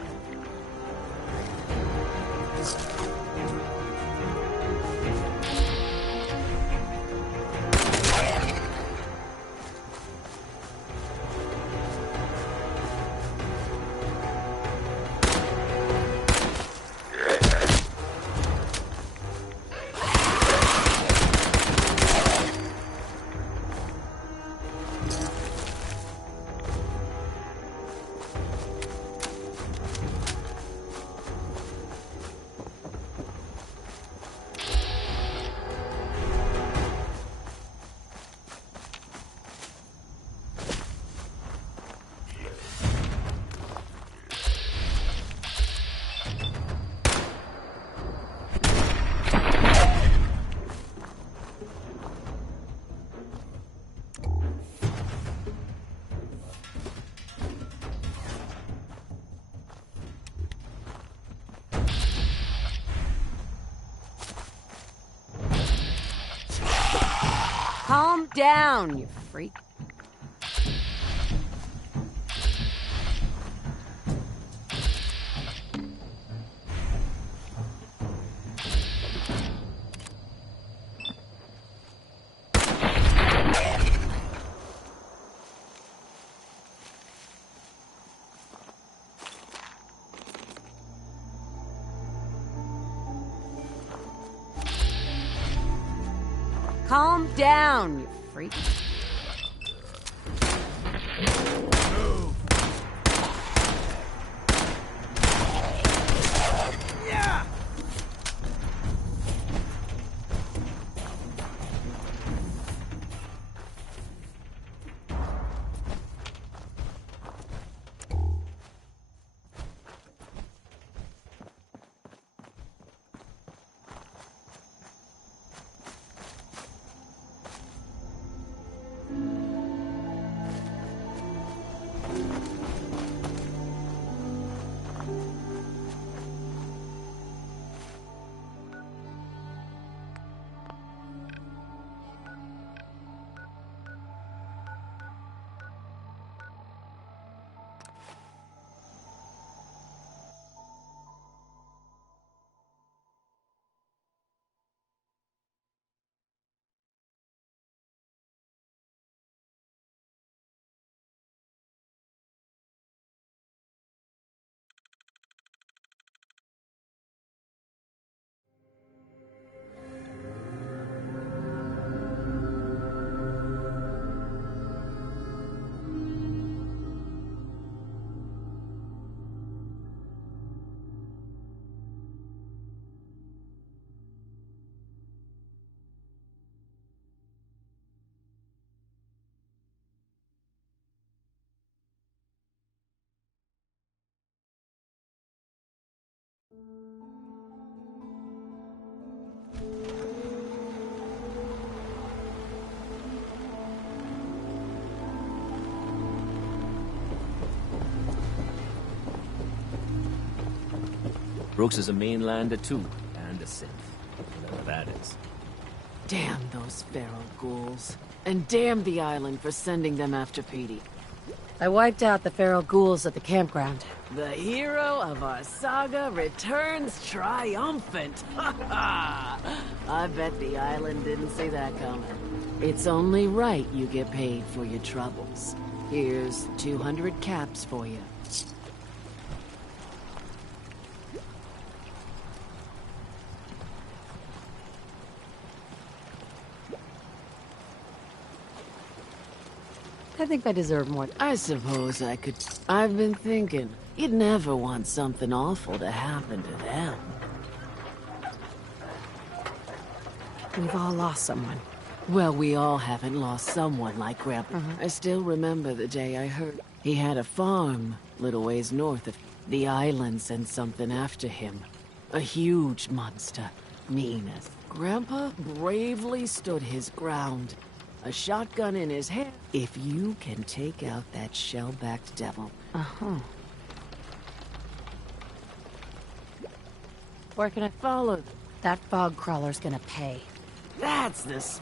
Calm down, you freak. Calm down, you freak. Brooks is a mainlander too, and a synth. Whatever that is. Damn those feral ghouls. And damn the island for sending them after Petey. I wiped out the feral ghouls at the campground. The hero of our saga returns triumphant. I bet the island didn't see that coming. It's only right you get paid for your troubles. Here's 200 caps for you. I think I deserve more. I suppose I could. I've been thinking, you'd never want something awful to happen to them. We've all lost someone. Well, we all haven't lost someone like Grandpa. I still remember the day I heard He had a farm, little ways north of the island. Sent something after him. A huge monster. Mean as. Grandpa bravely stood his ground. A shotgun in his hand. If you can take out that shell-backed devil. Uh-huh. Where can I follow? That fog crawler's gonna pay. That's this.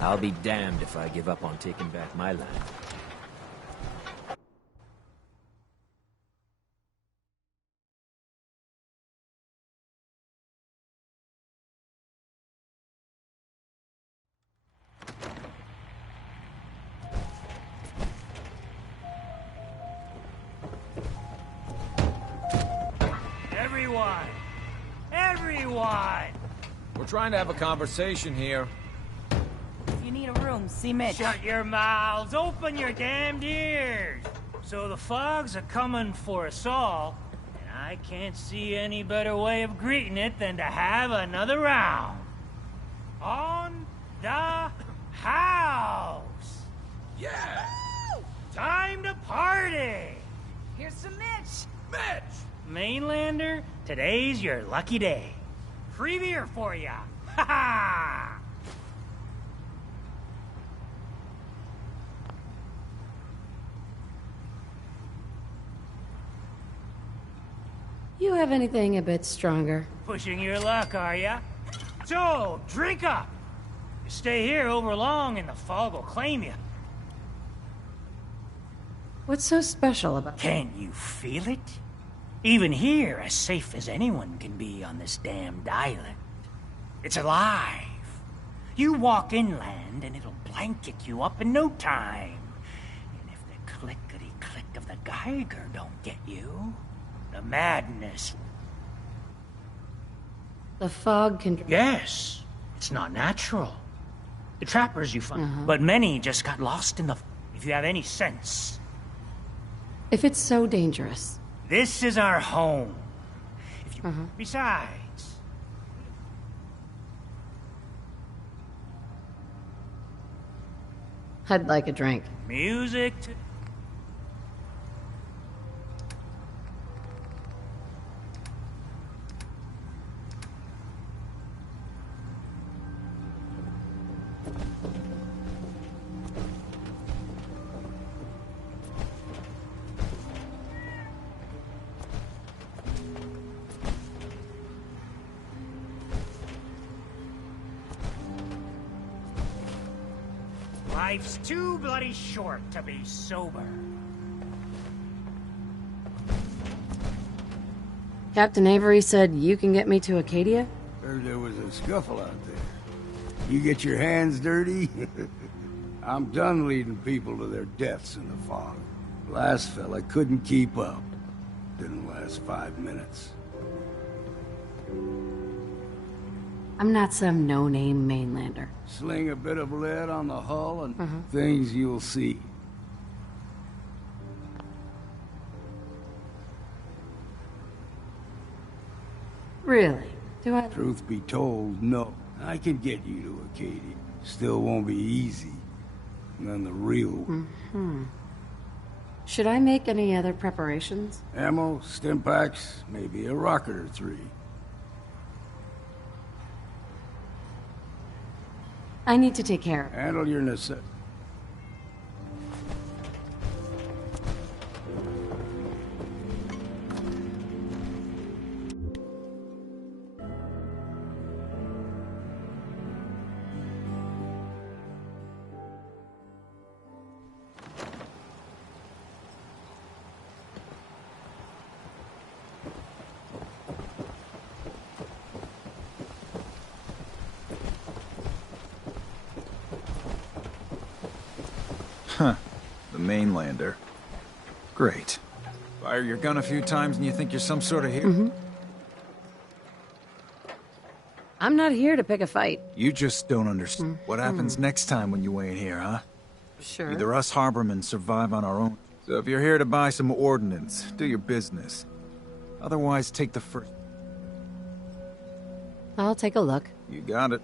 I'll be damned if I give up on taking back my land. Everyone! We're trying to have a conversation here. If you need a room, see Mitch. Shut your mouths! Open your damned ears! So the fogs are coming for us all, and I can't see any better way of greeting it than to have another round. On the house! Yeah! Woo! Time to party! Here's some Mitch! Mitch! Mainlander, today's your lucky day. Free beer for ya! Ha ha! You have anything a bit stronger? Pushing your luck, are ya? So, drink up! You stay here over long and the fog will claim you. What's so special about... Can you feel it? Even here, as safe as anyone can be on this damned island. It's alive. You walk inland and it'll blanket you up in no time. And if the clickety-click of the Geiger don't get you, the madness... The fog can... Yes, it's not natural. The trappers you find, but many just got lost in the... If you have any sense. If it's so dangerous... This is our home. If you... Besides... I'd like a drink. Music to... Life's too bloody short to be sober. Captain Avery said you can get me to Acadia? Heard there was a scuffle out there. You get your hands dirty? I'm done leading people to their deaths in the fog. Last fella couldn't keep up. Didn't last 5 minutes. I'm not some no-name mainlander. Sling a bit of lead on the hull and things you'll see. Really? Do I... Truth be told, no. I can get you to Acadia. Still won't be easy. None the real... Should I make any other preparations? Ammo, stim packs, maybe a rocket or 3. I need to take care of it. Handle your necessities. Huh. The mainlander. Great. Fire your gun a few times and you think you're some sort of hero? I'm not here to pick a fight. You just don't understand. What happens next time when you ain't here, huh? Sure. Either us Harbormen survive on our own. So if you're here to buy some ordnance, do your business. Otherwise, take the first. I'll take a look. You got it.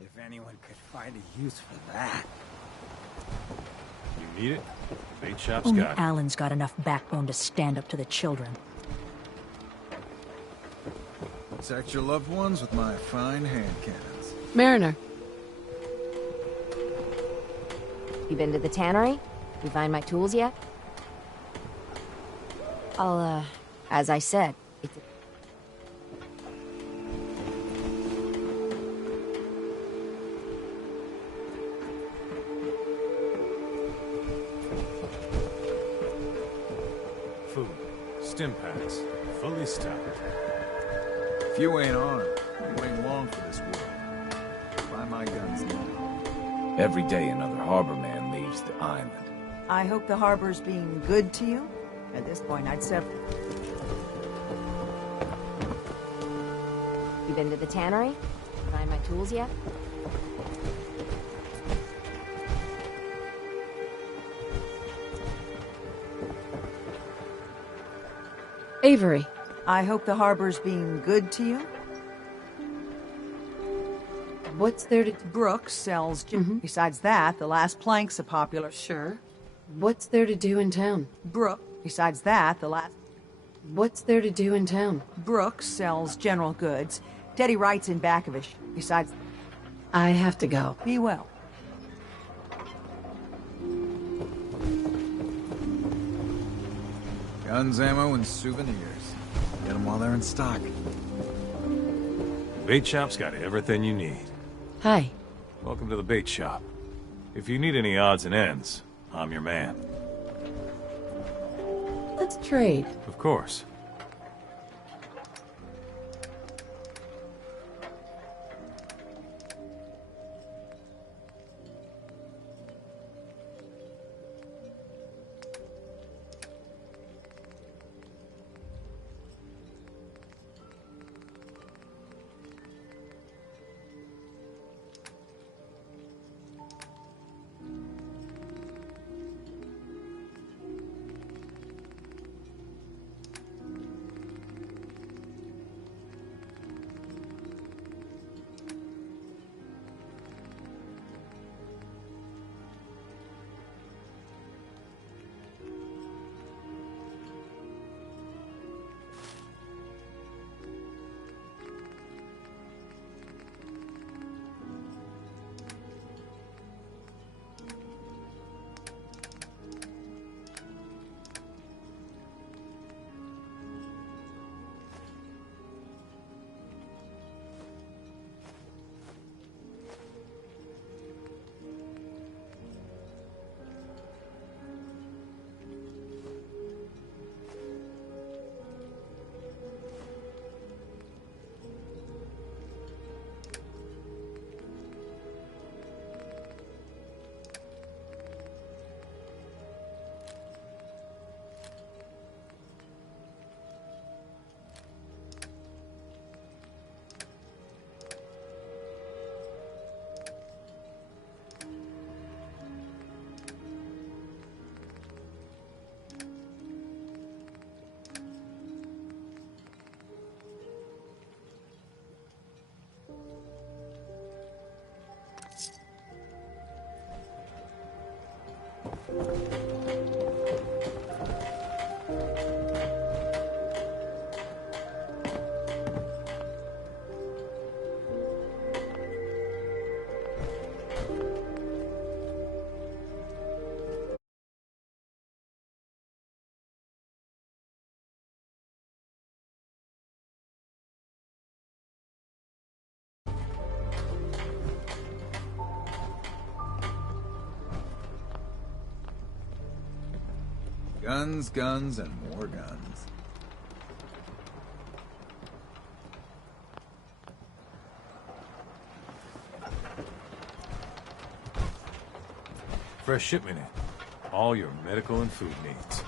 If anyone could find a use for that. You You need it? The bait shop's Only got it. Alan's got enough backbone to stand up to the children. Protect your loved ones with my fine hand cannons. Mariner. You been to the tannery? You find my tools yet? As I said, it's... Food. Stim packs. Fully stocked. If you ain't armed, you ain't long for this world. Buy my guns now. Every day another harbor man leaves the island. I hope the harbor's being good to you. At this point, I'd settle. You been to the tannery? Find my tools yet? Avery. I hope the harbor's being good to you. What's there to... Brooks sells... Besides that, the last plank's a popular... Sure. What's there to do in town? Brooks. Besides that, the last... What's there to do in town? Brooks sells general goods. Teddy Wright's in back of it. Besides... I have to go. Be well. Guns, ammo, and souvenirs. Get them while they're in stock. Bait shop's got everything you need. Hi. Welcome to the bait shop. If you need any odds and ends, I'm your man. Let's trade. Of course. Guns, guns, and more guns. Fresh shipment in. All your medical and food needs.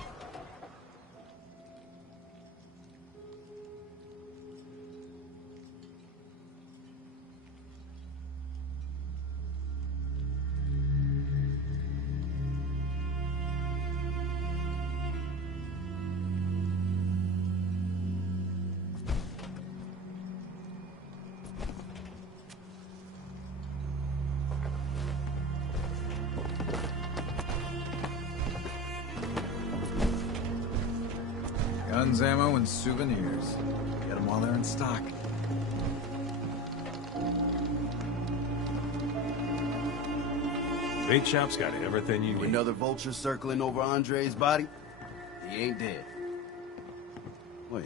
Guns, ammo, and souvenirs. Get them while they're in stock. Bait shop's got everything you need. Another vulture circling over Andre's body? He ain't dead. Wait.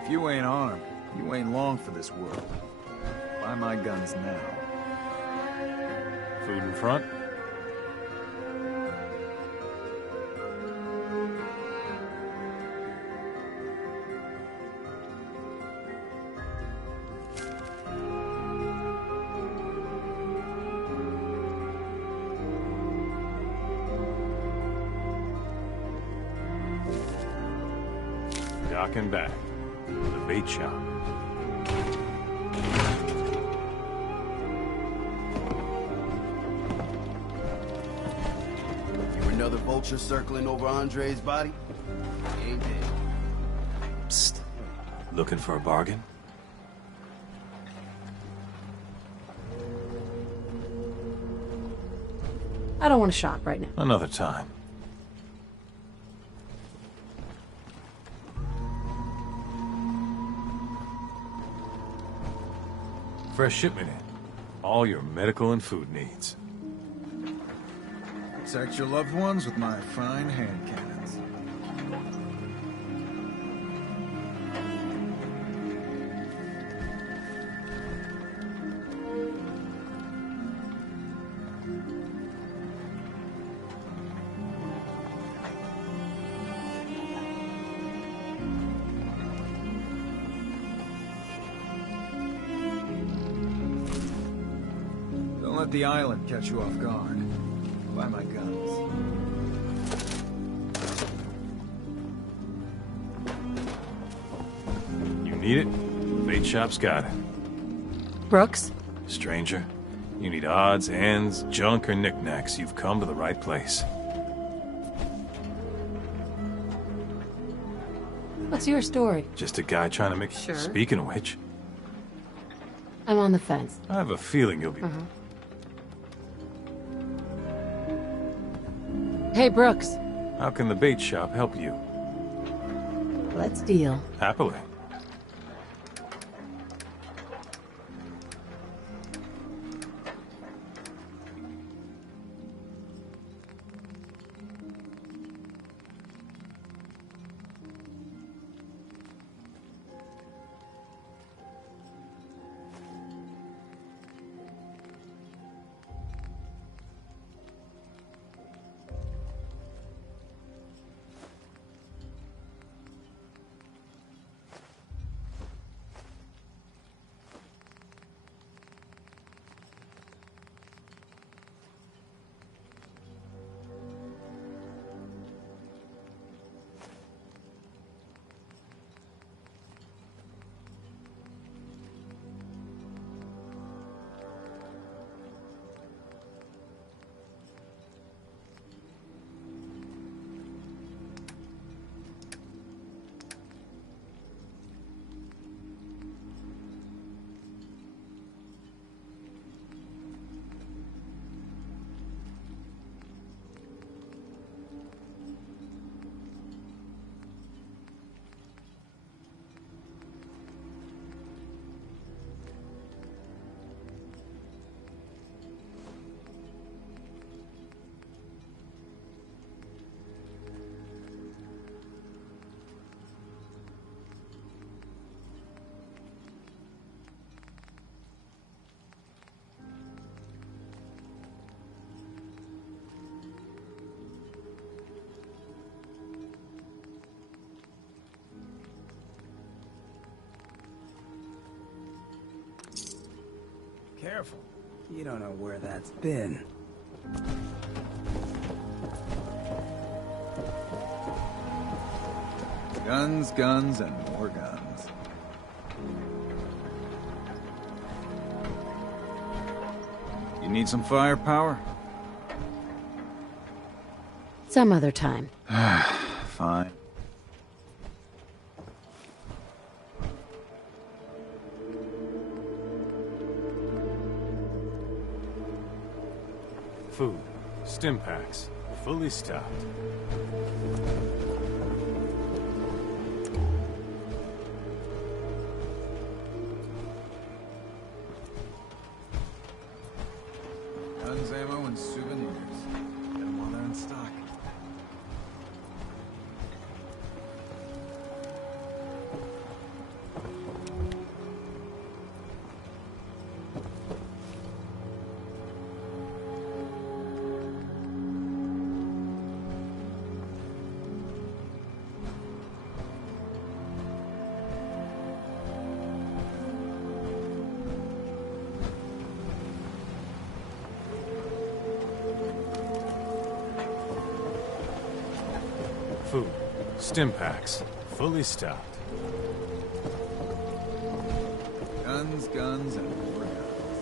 If you ain't armed, you ain't long for this world. Buy my guns now. Food in front? Docking back. The bait shop. You another vulture circling over Andre's body? He ain't dead. Psst. Looking for a bargain? I don't want to shop right now. Another time. Fresh shipment in. All your medical and food needs. Protect your loved ones with my fine hand cannons. Don't let the island catch you off guard. Buy my guns. You need it? Bait shop's got it. Brooks? Stranger, you need odds, ends, junk, or knickknacks, you've come to the right place. What's your story? Just a guy trying to make... Sure. Speaking of which, I'm on the fence. I have a feeling you'll be... Hey, Brooks. How can the bait shop help you? Let's deal. Happily. Careful. You don't know where that's been. Guns, guns, and more guns. You need some firepower? Some other time. Fine. Food. Stim packs. Fully stocked. Guns, ammo, and souvenirs. Get them while they're in stock. Food. Stim packs. Fully stocked. Guns, guns, and more guns.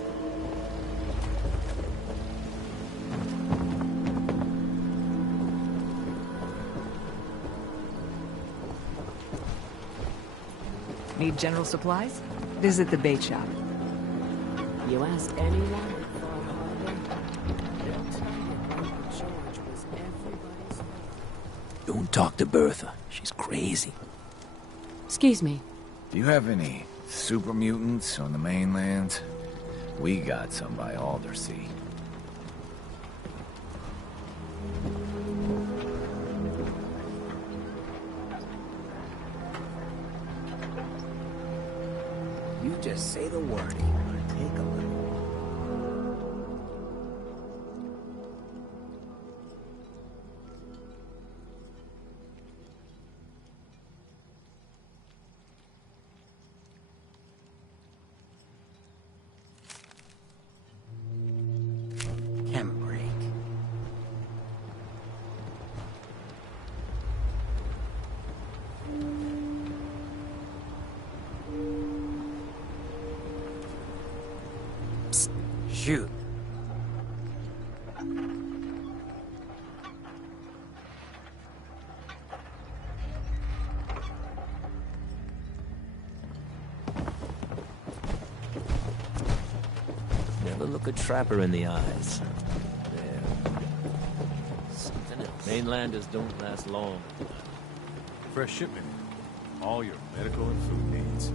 Need general supplies? Visit the bait shop. You ask anyone at Far Harbor, they'll tell you Uncle George was everybody's favorite. Don't talk to Bertha. She's crazy. Excuse me. Do you have any super mutants on the mainland? We got some by Aldersea. You just say the word, Eeyore. Take a little. Can't break. Psst. Shoot. Never look a trapper in the eyes. There. Something else. Mainlanders don't last long. Fresh shipment. All your medical and food needs.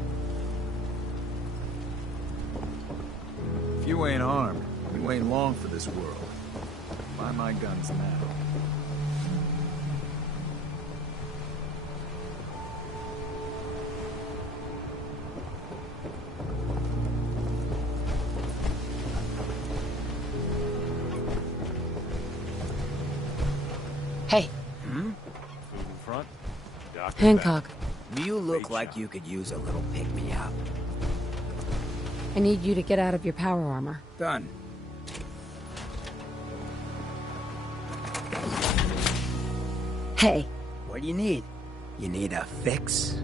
If you ain't armed, you ain't long for this world. Buy my guns now. Hey, Food in front. Doctor Hancock. You look like you could use a little pick-me-up. I need you to get out of your power armor. Done. Hey. What do you need? You need a fix?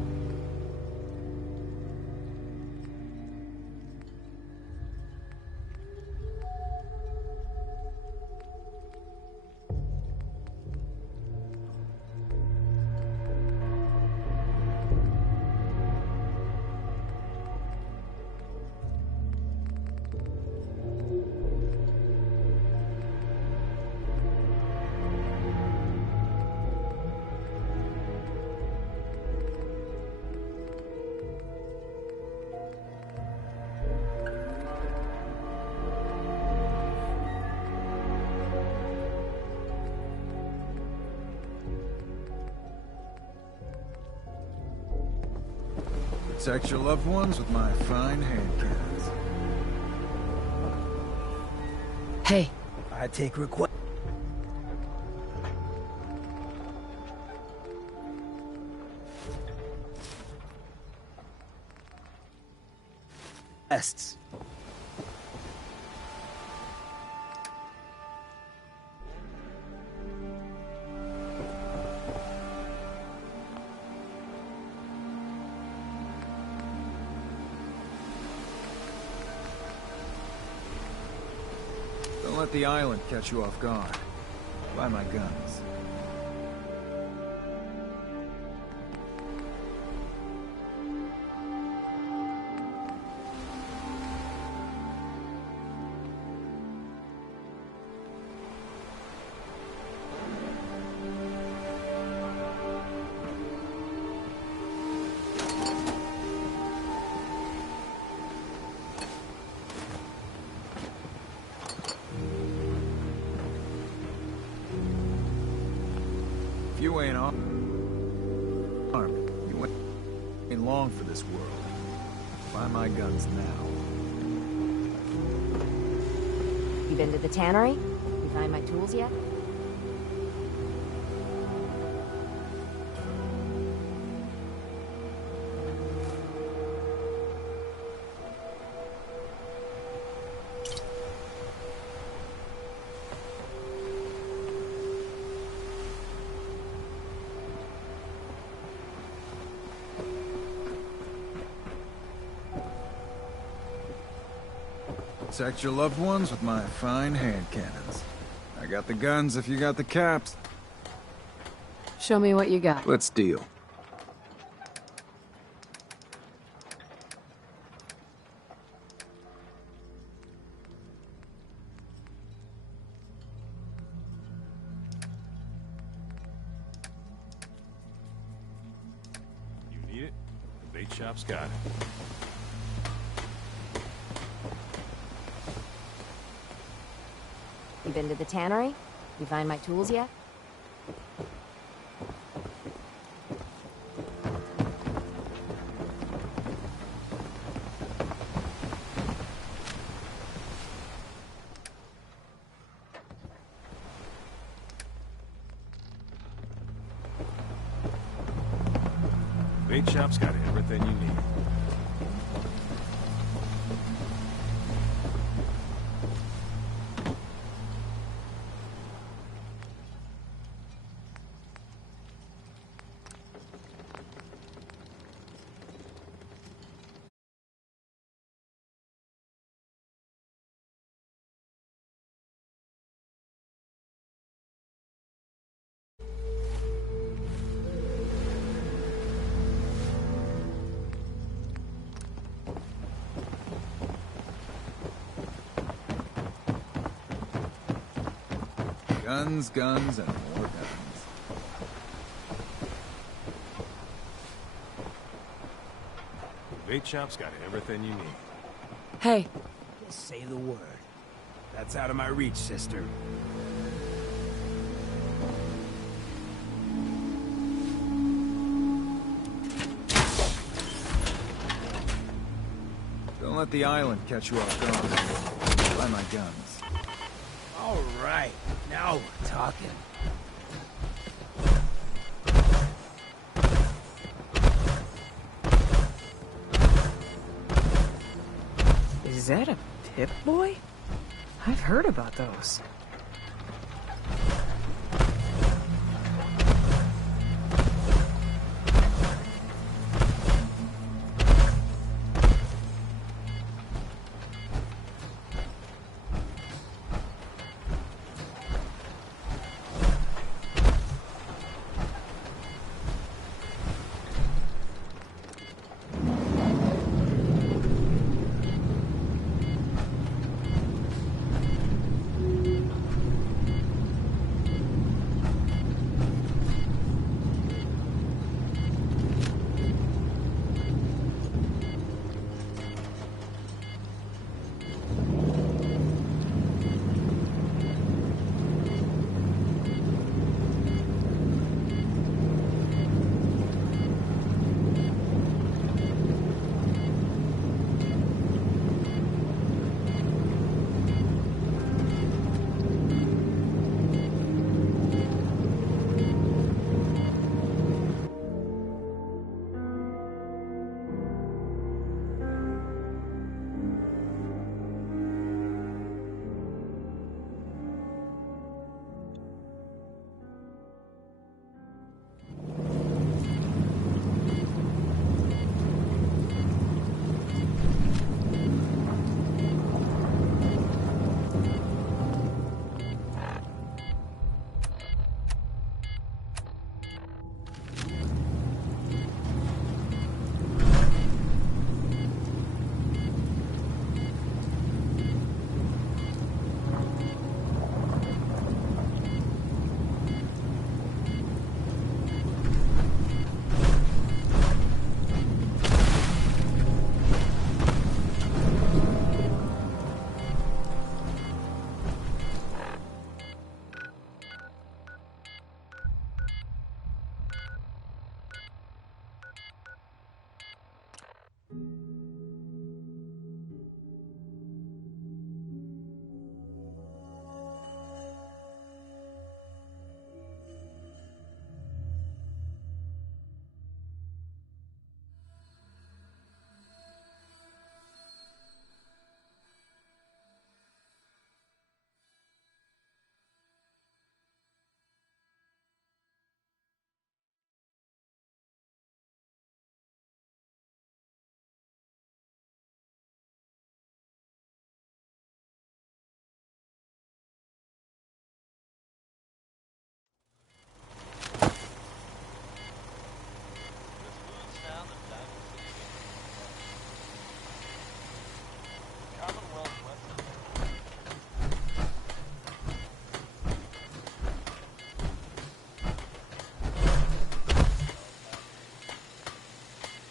Protect your loved ones with my fine hand cannons. Hey. I take request. Requests. Don't let the island catch you off guard. Buy my guns. If you ain't armed, you ain't long for this world. Buy my guns now. You been to the tannery? You find my tools yet? Protect your loved ones with my fine hand cannons. I got the guns if you got the caps. Show me what you got. Let's deal. You need it? The bait shop's got it. You been to the tannery? You find my tools yet? Bait shop's got everything you need. Guns, guns, and more guns. Bait shop's got everything you need. Hey. Just say the word. That's out of my reach, sister. Don't let the island catch you off guard. Buy my guns. All right, now we're talking. Is that a Pip-Boy? I've heard about those.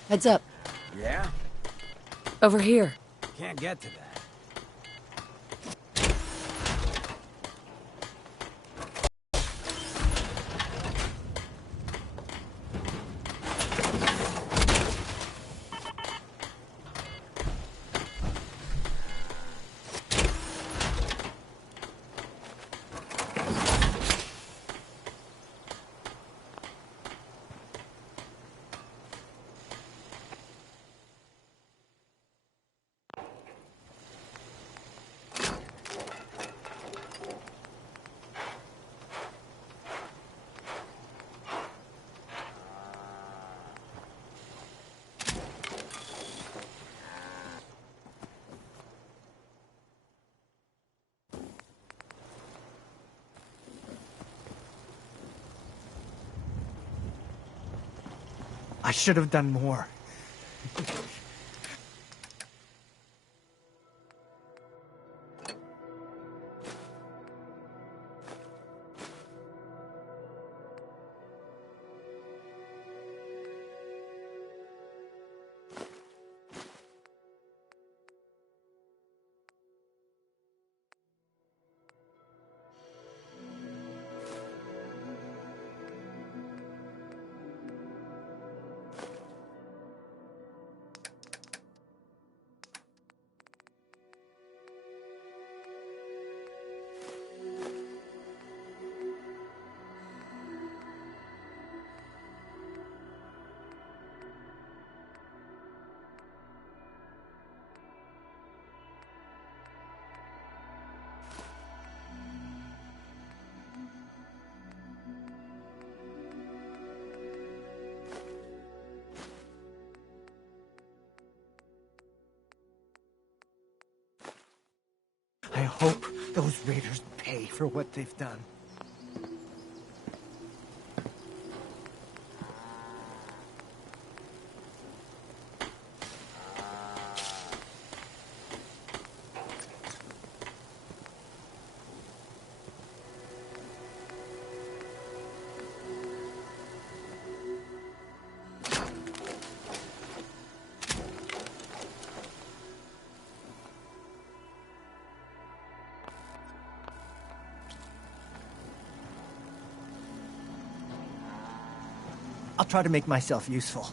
Heads up. Yeah? Over here. Can't get to that. I should have done more. I hope those raiders pay for what they've done. I'll try to make myself useful.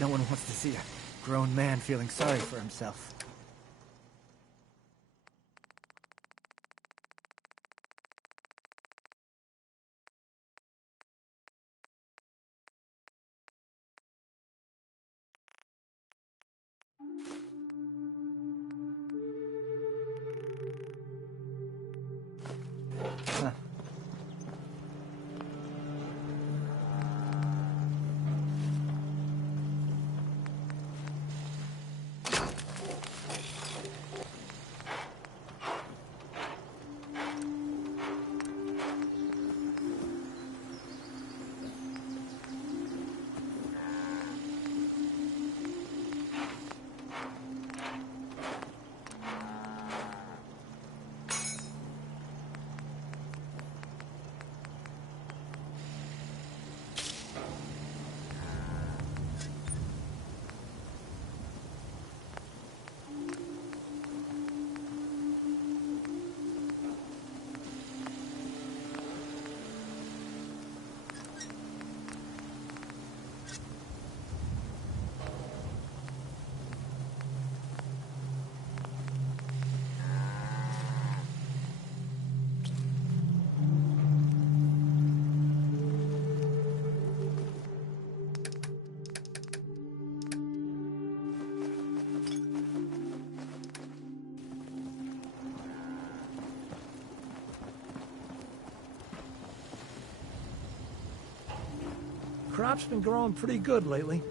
No one wants to see a grown man feeling sorry for himself. Crop's been growing pretty good lately.